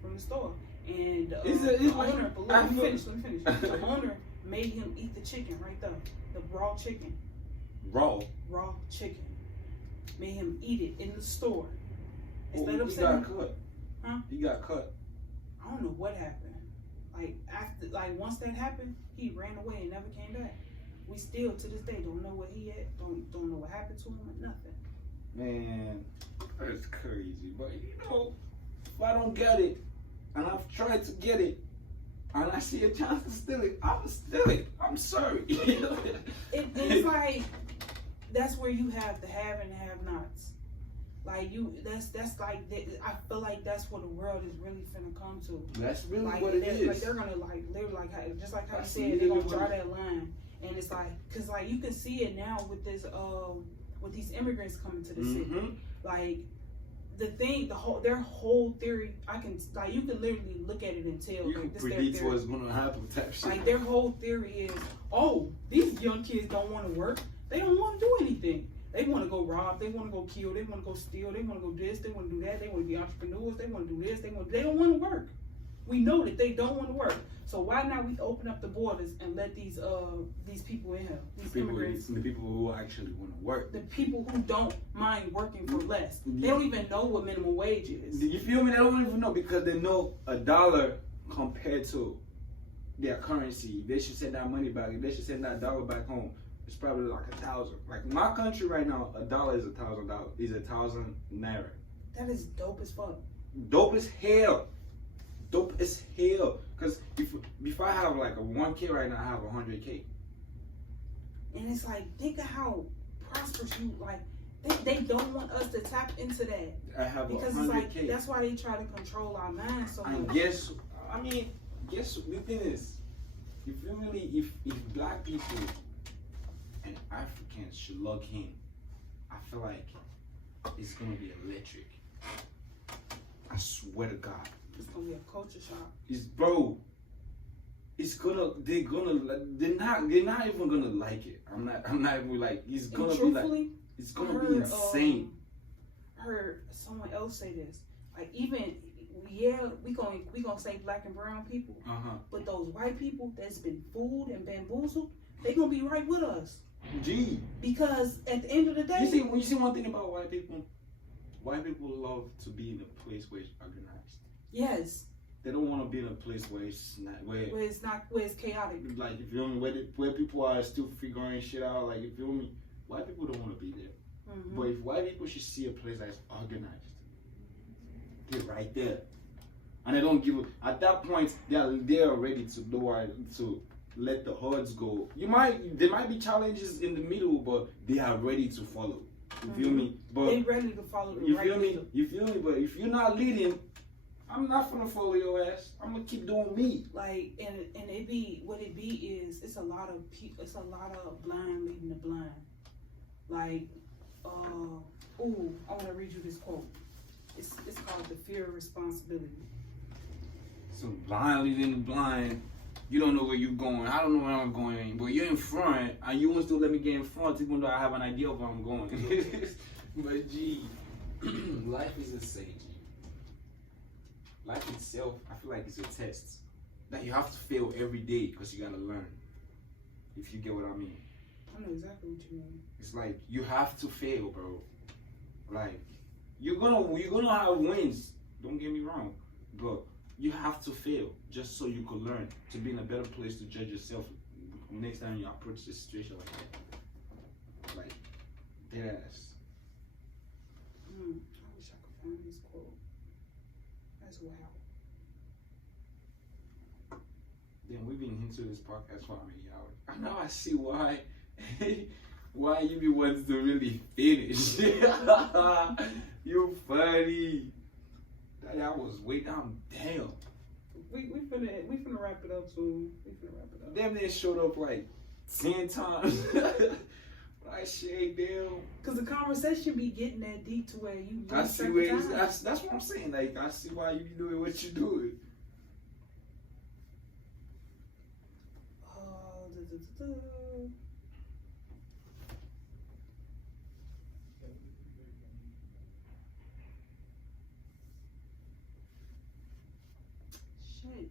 from the store. And the owner, let me finish. The owner made him eat the chicken right there. The raw chicken. Raw chicken. Made him eat it in the store. Instead of saying, he got cut. Huh? He got cut. I don't know what happened. Once that happened, he ran away and never came back. We still to this day don't know where he at. Don't know what happened to him or nothing. Man, that's crazy. But you know, if I don't get it, and I've tried to get it, and I see a chance to steal it, I'm gonna steal it. I'm sorry. It's like that's where you have the have and the have-nots. Like that's like I feel like that's what the world is really finna come to. That's really what it is. Like they're gonna live just like how you said, they're gonna draw that line, and it's like, cause like you can see it now with this with these immigrants coming to the city. Like their whole theory, you can literally look at it and tell. You can predict what's gonna happen with that shit. Like their whole theory is, these young kids don't want to work. They don't want to do anything. They want to go rob. They want to go kill. They want to go steal. They want to go this. They want to do that. They want to be entrepreneurs. They want to do this. They don't want to work. We know that they don't want to work. So why not we open up the borders and let these people in here, these immigrants, the people who actually want to work, the people who don't mind working for less. They don't even know what minimum wage is. You feel me? They don't even know because they know $1 compared to their currency. They should send that money back. They should send that dollar back home. It's probably like 1,000. Like my country right now, $1 is $1,000. Is 1,000 naira. That is dope as fuck. Dope as hell. Dope as hell. Cause if I have like a 1K right now, I have 100K. And it's like, think of how prosperous you like. They don't want us to tap into that. I have Because 100K. it's like that's why they try to control our minds so And much. guess the thing is, if black people and Africans should log in, I feel like it's gonna be electric. I swear to God. It's gonna be a culture shock. They're not even gonna like it. I'm not even like, it's gonna be like, it's gonna be insane. I heard someone else say this. Like even we gonna say black and brown people, but those white people that's been fooled and bamboozled, they gonna be right with us. Gee. Because at the end of the day, you see one thing about white people. White people love to be in a place where it's organized. yes, They don't want to be in a place where it's not where it's chaotic. like, you feel me, where people are still figuring shit out. Like, you feel me, white people don't want to be there. But if white people should see a place that's organized, they're right there, and they don't give. At that point, they're ready to let the hordes go. There might be challenges in the middle, but they are ready to follow. You feel me? But They ready to follow the you right feel me? leader. You feel me? But if you're not leading, I'm not gonna follow your ass. I'm gonna keep doing me. Like and it be what it be is it's a lot of blind leading the blind. Like I want to read you this quote. It's called The Fear of Responsibility. So blind leading the blind. You don't know where you're going. I don't know where I'm going. But you're in front, and you want to still let me get in front, even though I have an idea of where I'm going. But gee, life is insane. G. Life itself, I feel like it's a test that you have to fail every day because you gotta learn. If you get what I mean. I know exactly what you mean. It's like you have to fail, bro. Like you're gonna have wins. Don't get me wrong, but you have to fail just so you could learn to be in a better place to judge yourself next time you approach a situation like that. Like, deadass. I wish I could find this quote. That's wow. Then we've been into this podcast for how many hours? I know I see why you be wanting to really finish. You funny. That was way down. Damn. We finna wrap it up soon. We finna wrap it up. Damn, they showed up like 10 times. Like shit, damn. Cause the conversation be getting that deep to where you. I see where that's what I'm saying. Like I see why you be doing what you doing. Shit.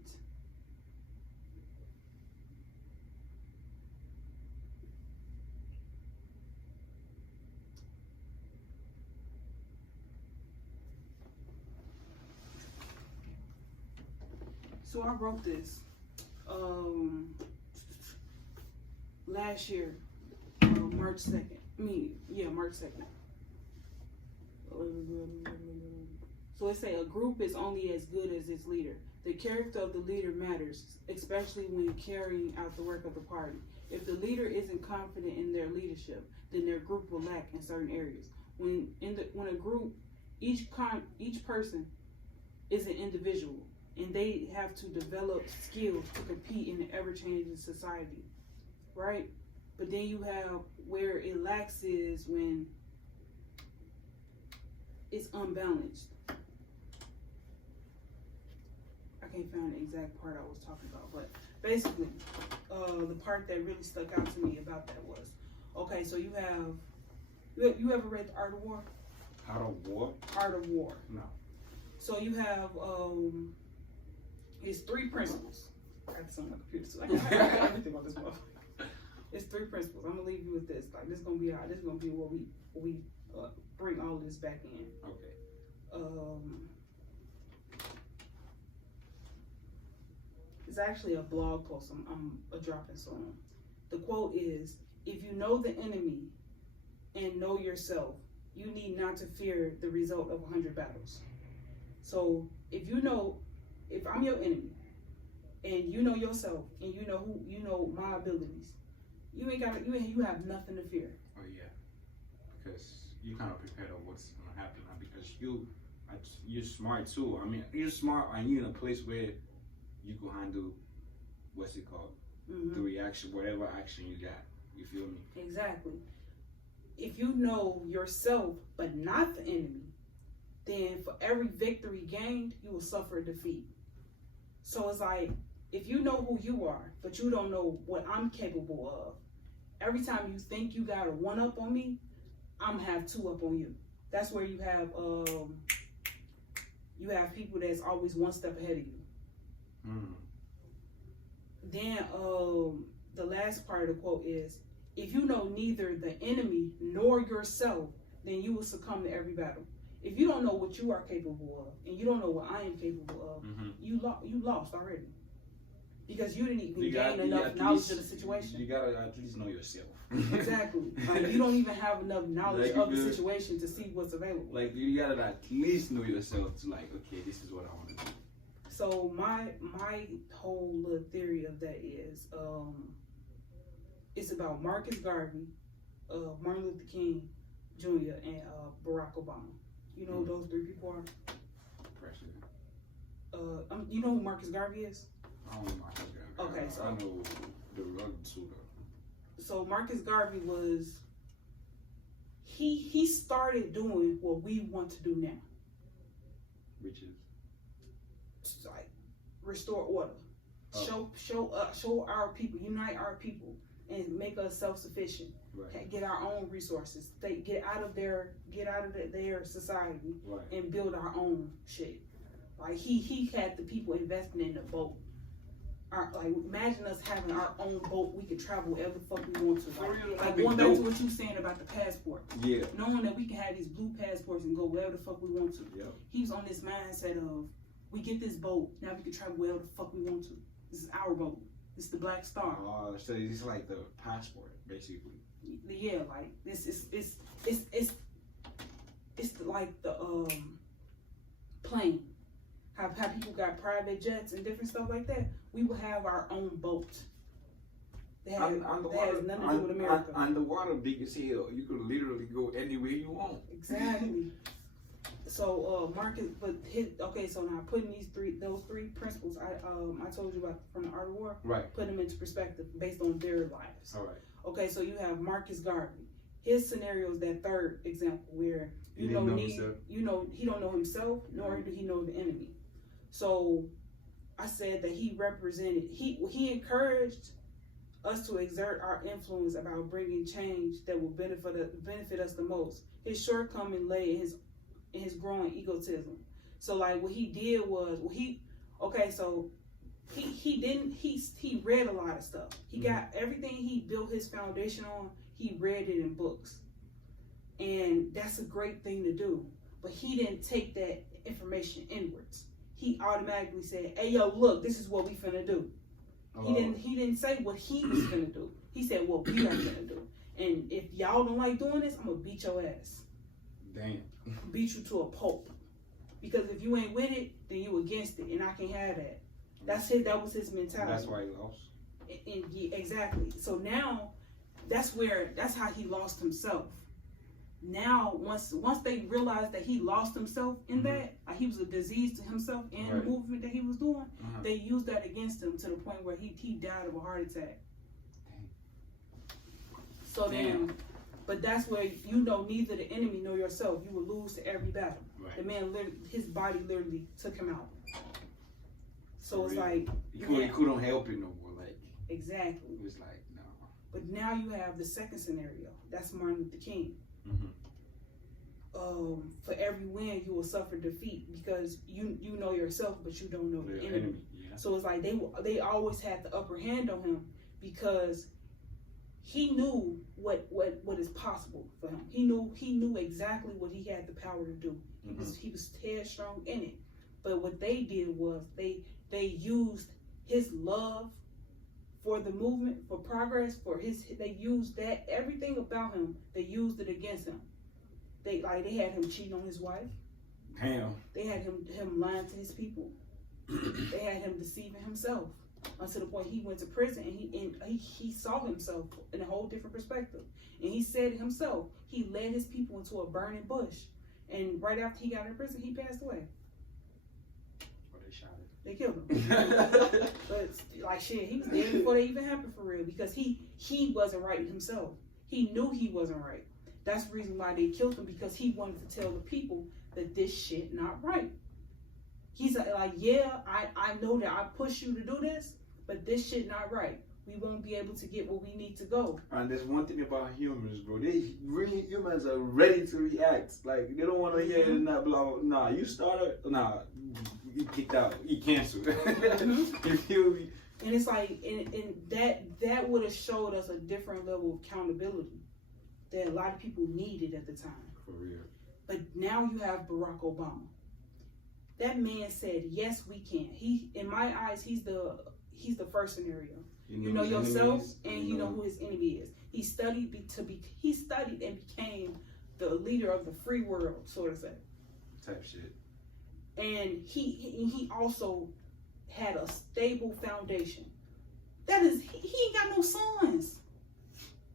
So I wrote this last year, March 2nd. March 2nd. So it say a group is only as good as its leader. The character of the leader matters, especially when carrying out the work of the party. If the leader isn't confident in their leadership, then their group will lack in certain areas. When a group, each person is an individual, and they have to develop skills to compete in an ever-changing society, right? But then you have where it lacks is when it's unbalanced. I can't find the exact part I was talking about, but basically, the part that really stuck out to me about that was, okay, so you ever read The Art of War? Art of War? Art of War. No. So you have it's 3 principles. I got this on my computer, so I got everything on this motherfucker. It's 3 principles. I'm gonna leave you with this. Like this gonna be what we bring all this back in. Okay. it's actually a blog post I'm dropping soon. The quote is, if you know the enemy and know yourself, you need not to fear the result of 100 battles. So if I'm your enemy and you know yourself and you know my abilities, you have nothing to fear. Oh yeah, because you kind of prepared of what's gonna happen now, because you're smart too. I mean, you're smart and you're in a place where you can handle what's it called, the reaction, whatever action you got. You feel me? Exactly. If you know yourself but not the enemy, then for every victory gained, you will suffer defeat. So it's like, if you know who you are, but you don't know what I'm capable of, every time you think you got a 1 up on me, I'm gonna have 2 up on you. That's where you have people that's always 1 step ahead of you. Then the last part of the quote is, if you know neither the enemy nor yourself, then you will succumb to every battle. If you don't know what you are capable of, and you don't know what I am capable of, you lost already. Because you didn't even gain enough knowledge of the situation. You gotta at least know yourself. Exactly. Like, you don't even have enough knowledge of the situation to see what's available. Like, you gotta at least know yourself to, like, okay, this is what I want to do. So my whole little theory of that is, it's about Marcus Garvey, Martin Luther King Jr., and Barack Obama. You know who those 3 people are? President. You know who Marcus Garvey is? I don't know Marcus Garvey. Okay, so I know the rug suit. So Marcus Garvey was, he started doing what we want to do now, which is like restore order, show our people, unite our people, and make us self-sufficient. Right. Get our own resources. They get out of their society, right, and build our own shit. Like he had the people investing in the boat. Like, imagine us having our own boat. We could travel wherever the fuck we want to. Like going back to what you were saying about the passport. Yeah. Knowing that we can have these blue passports and go wherever the fuck we want to. Yep. He was on this mindset of, we get this boat, now we can travel wherever the fuck we want to. This is our boat. This is the Black Star. So it's like the passport, basically. Yeah, like this is it's like the plane. How people got private jets and different stuff like that. We will have our own boat. That has nothing to do with America. On the water, big as hell. You could literally go anywhere you want. Exactly. So Marcus, so now putting those three principles I told you about from the Art of War, right? Put them into perspective based on their lives. All right. Okay, so you have Marcus Garvey. His scenario is that third example where he don't know himself, nor do he know the enemy. So I said that he encouraged us to exert our influence about bringing change that will benefit us the most. His shortcoming lay in his growing egotism. So like what he did was he read a lot of stuff. He got everything he built his foundation on, he read it in books. And that's a great thing to do. But he didn't take that information inwards. He automatically said, hey yo, look, this is what we finna do. He didn't say what he was finna do. He said what we are finna do. And if y'all don't like doing this, I'm gonna beat your ass. Damn. Beat you to a pulp. Because if you ain't with it, then you against it, and I can't have that. That's it. That was his mentality. That's why he lost. Exactly. So now, that's how he lost himself. Now, once they realized that he lost himself in that, like he was a disease to himself and the movement that he was doing, they used that against him to the point where he died of a heart attack. So then, but that's where neither the enemy nor yourself. You will lose to every battle. Right. The man, his body literally took him out. So it's like he couldn't help it no more. Like exactly. It was like no. But now you have the second scenario. That's Martin Luther King. For every win, you will suffer defeat because you know yourself, but you don't know the enemy. Yeah. So it's like they always had the upper hand on him because he knew what is possible for him. He knew exactly what he had the power to do. He was headstrong in it. But what they did was they used his love for the movement, for progress, they used that, everything about him, they used it against him. They had him cheating on his wife. Damn. They had him lying to his people. They had him deceiving himself until the point he went to prison, and he saw himself in a whole different perspective. And he said himself, he led his people into a burning bush. And right after he got out of prison, he passed away. Or they shot it. They killed him. But like shit, he was dead before they even happened for real, because he wasn't right himself. He knew he wasn't right. That's the reason why they killed him, because he wanted to tell the people that this shit not right. He's like, yeah, I know that I pushed you to do this, but this shit not right. We won't be able to get where we need to go. And there's one thing about humans, bro. Humans are ready to react. Like, they don't want to hear it and not blah, blah. Nah, you started. Nah, you kicked out. You canceled. You feel me? And it's like, and that would have showed us a different level of accountability that a lot of people needed at the time. For real. But now you have Barack Obama. That man said, yes, we can. He, in my eyes, he's the first scenario. You know yourself, and you know who his enemy is. He studied and became the leader of the free world, sort of say. Type shit. And he also had a stable foundation. That is, he ain't got no sons.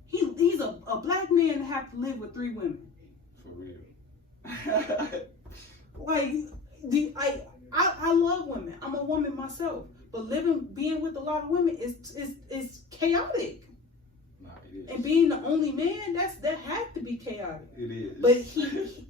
He's a black man that have to live with 3 women. For real. Like, I love women. I'm a woman myself. But being with a lot of women is chaotic. Nah, it is. And being the only man, that had to be chaotic. It is. But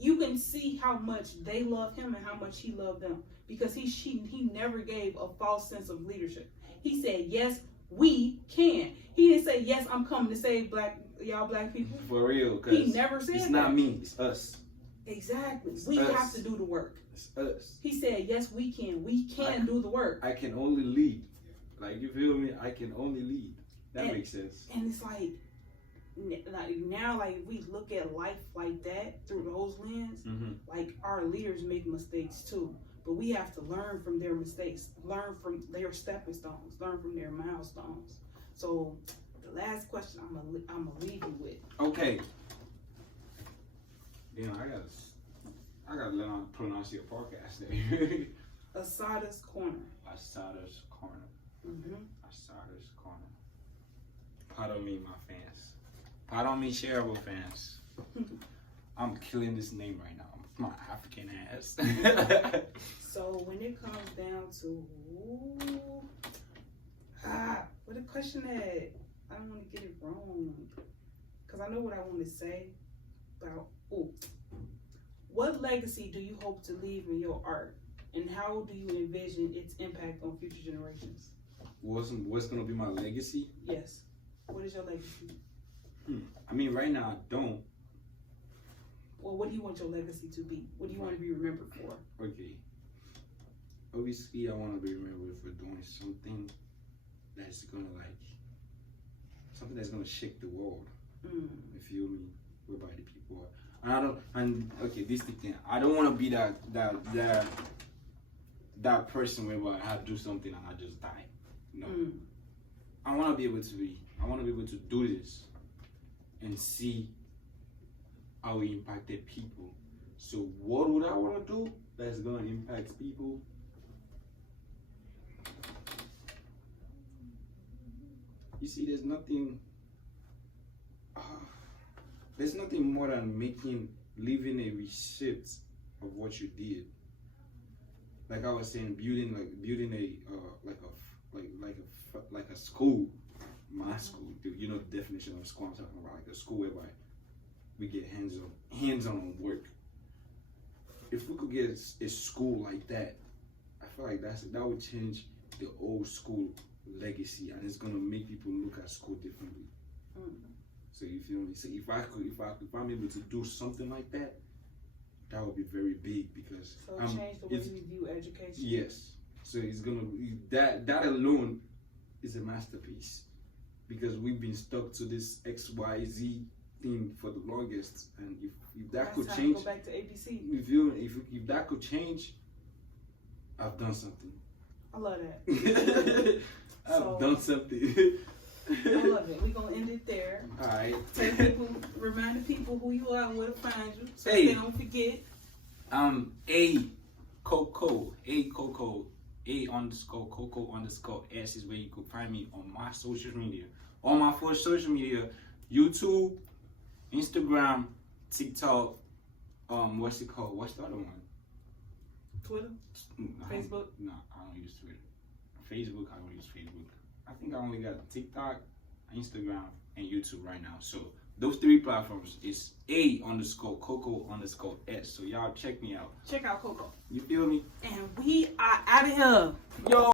you can see how much they love him and how much he loved them, because he never gave a false sense of leadership. He said, yes, we can. He didn't say, yes, I'm coming to save y'all black people. For real. He never said it's that. not me, it's us. Exactly. It's we us. have to do the work. It's us. He said, yes, we can. We can do the work. I can only lead. Like, you feel me? I can only lead. That makes sense. And it's like now, like, if we look at life like that through those lens, like, our leaders make mistakes too. But we have to learn from their mistakes, learn from their stepping stones, learn from their milestones. So the last question I'm gonna leave you with. Okay. You know, I gotta learn how to pronounce your podcast name. Assata's Corner. Assata's Corner. Assata's Corner. Pardon me, my fans. Pardon me, shareable fans. I'm killing this name right now. My African ass. So when it comes down to what the question that I don't want to get it wrong, because I know what I want to say about what legacy do you hope to leave in your art, and how do you envision its impact on future generations? What's gonna be my legacy? Yes. What is your legacy? I mean, right now I don't. Well, what do you want your legacy to be? What do you want to be remembered for? Okay. Obviously, I want to be remembered for doing something that's gonna shake the world. You feel me? Whereby the people are. This thing. I don't want to be that person whereby I have to do something and I just die. No. I want to be able to do this and see how it impacted people. So what would I want to do that's going to impact people? You see, there's nothing more than leaving a receipt of what you did. Like I was saying, building a school, my school. You know the definition of school I'm talking about, like a school whereby we get hands-on work. If we could get a school like that, I feel like that would change the old school legacy, and it's gonna make people look at school differently. So you feel me? So if I'm able to do something like that, that would be very big, because change the way we view education. Yes. So it's gonna be that alone is a masterpiece, because we've been stuck to this XYZ thing for the longest, and if that could change, go back to ABC. If that could change, I've done something. I love that. I've done something. I love it. We're gonna end it there. Alright. Remind the people who you are and where to find you, so Hey. they don't forget. A Coco, A underscore Coco underscore S is where you can find me on my social media. On my four social media, YouTube, Instagram, TikTok, what's it called? What's the other one? Twitter, Facebook. No, I don't use Twitter. Facebook, I don't use Facebook. I think I only got TikTok, Instagram, and YouTube right now. So those three platforms is A underscore Coco underscore S. So y'all check me out. Check out Coco. You feel me? And we are out of here. Yo.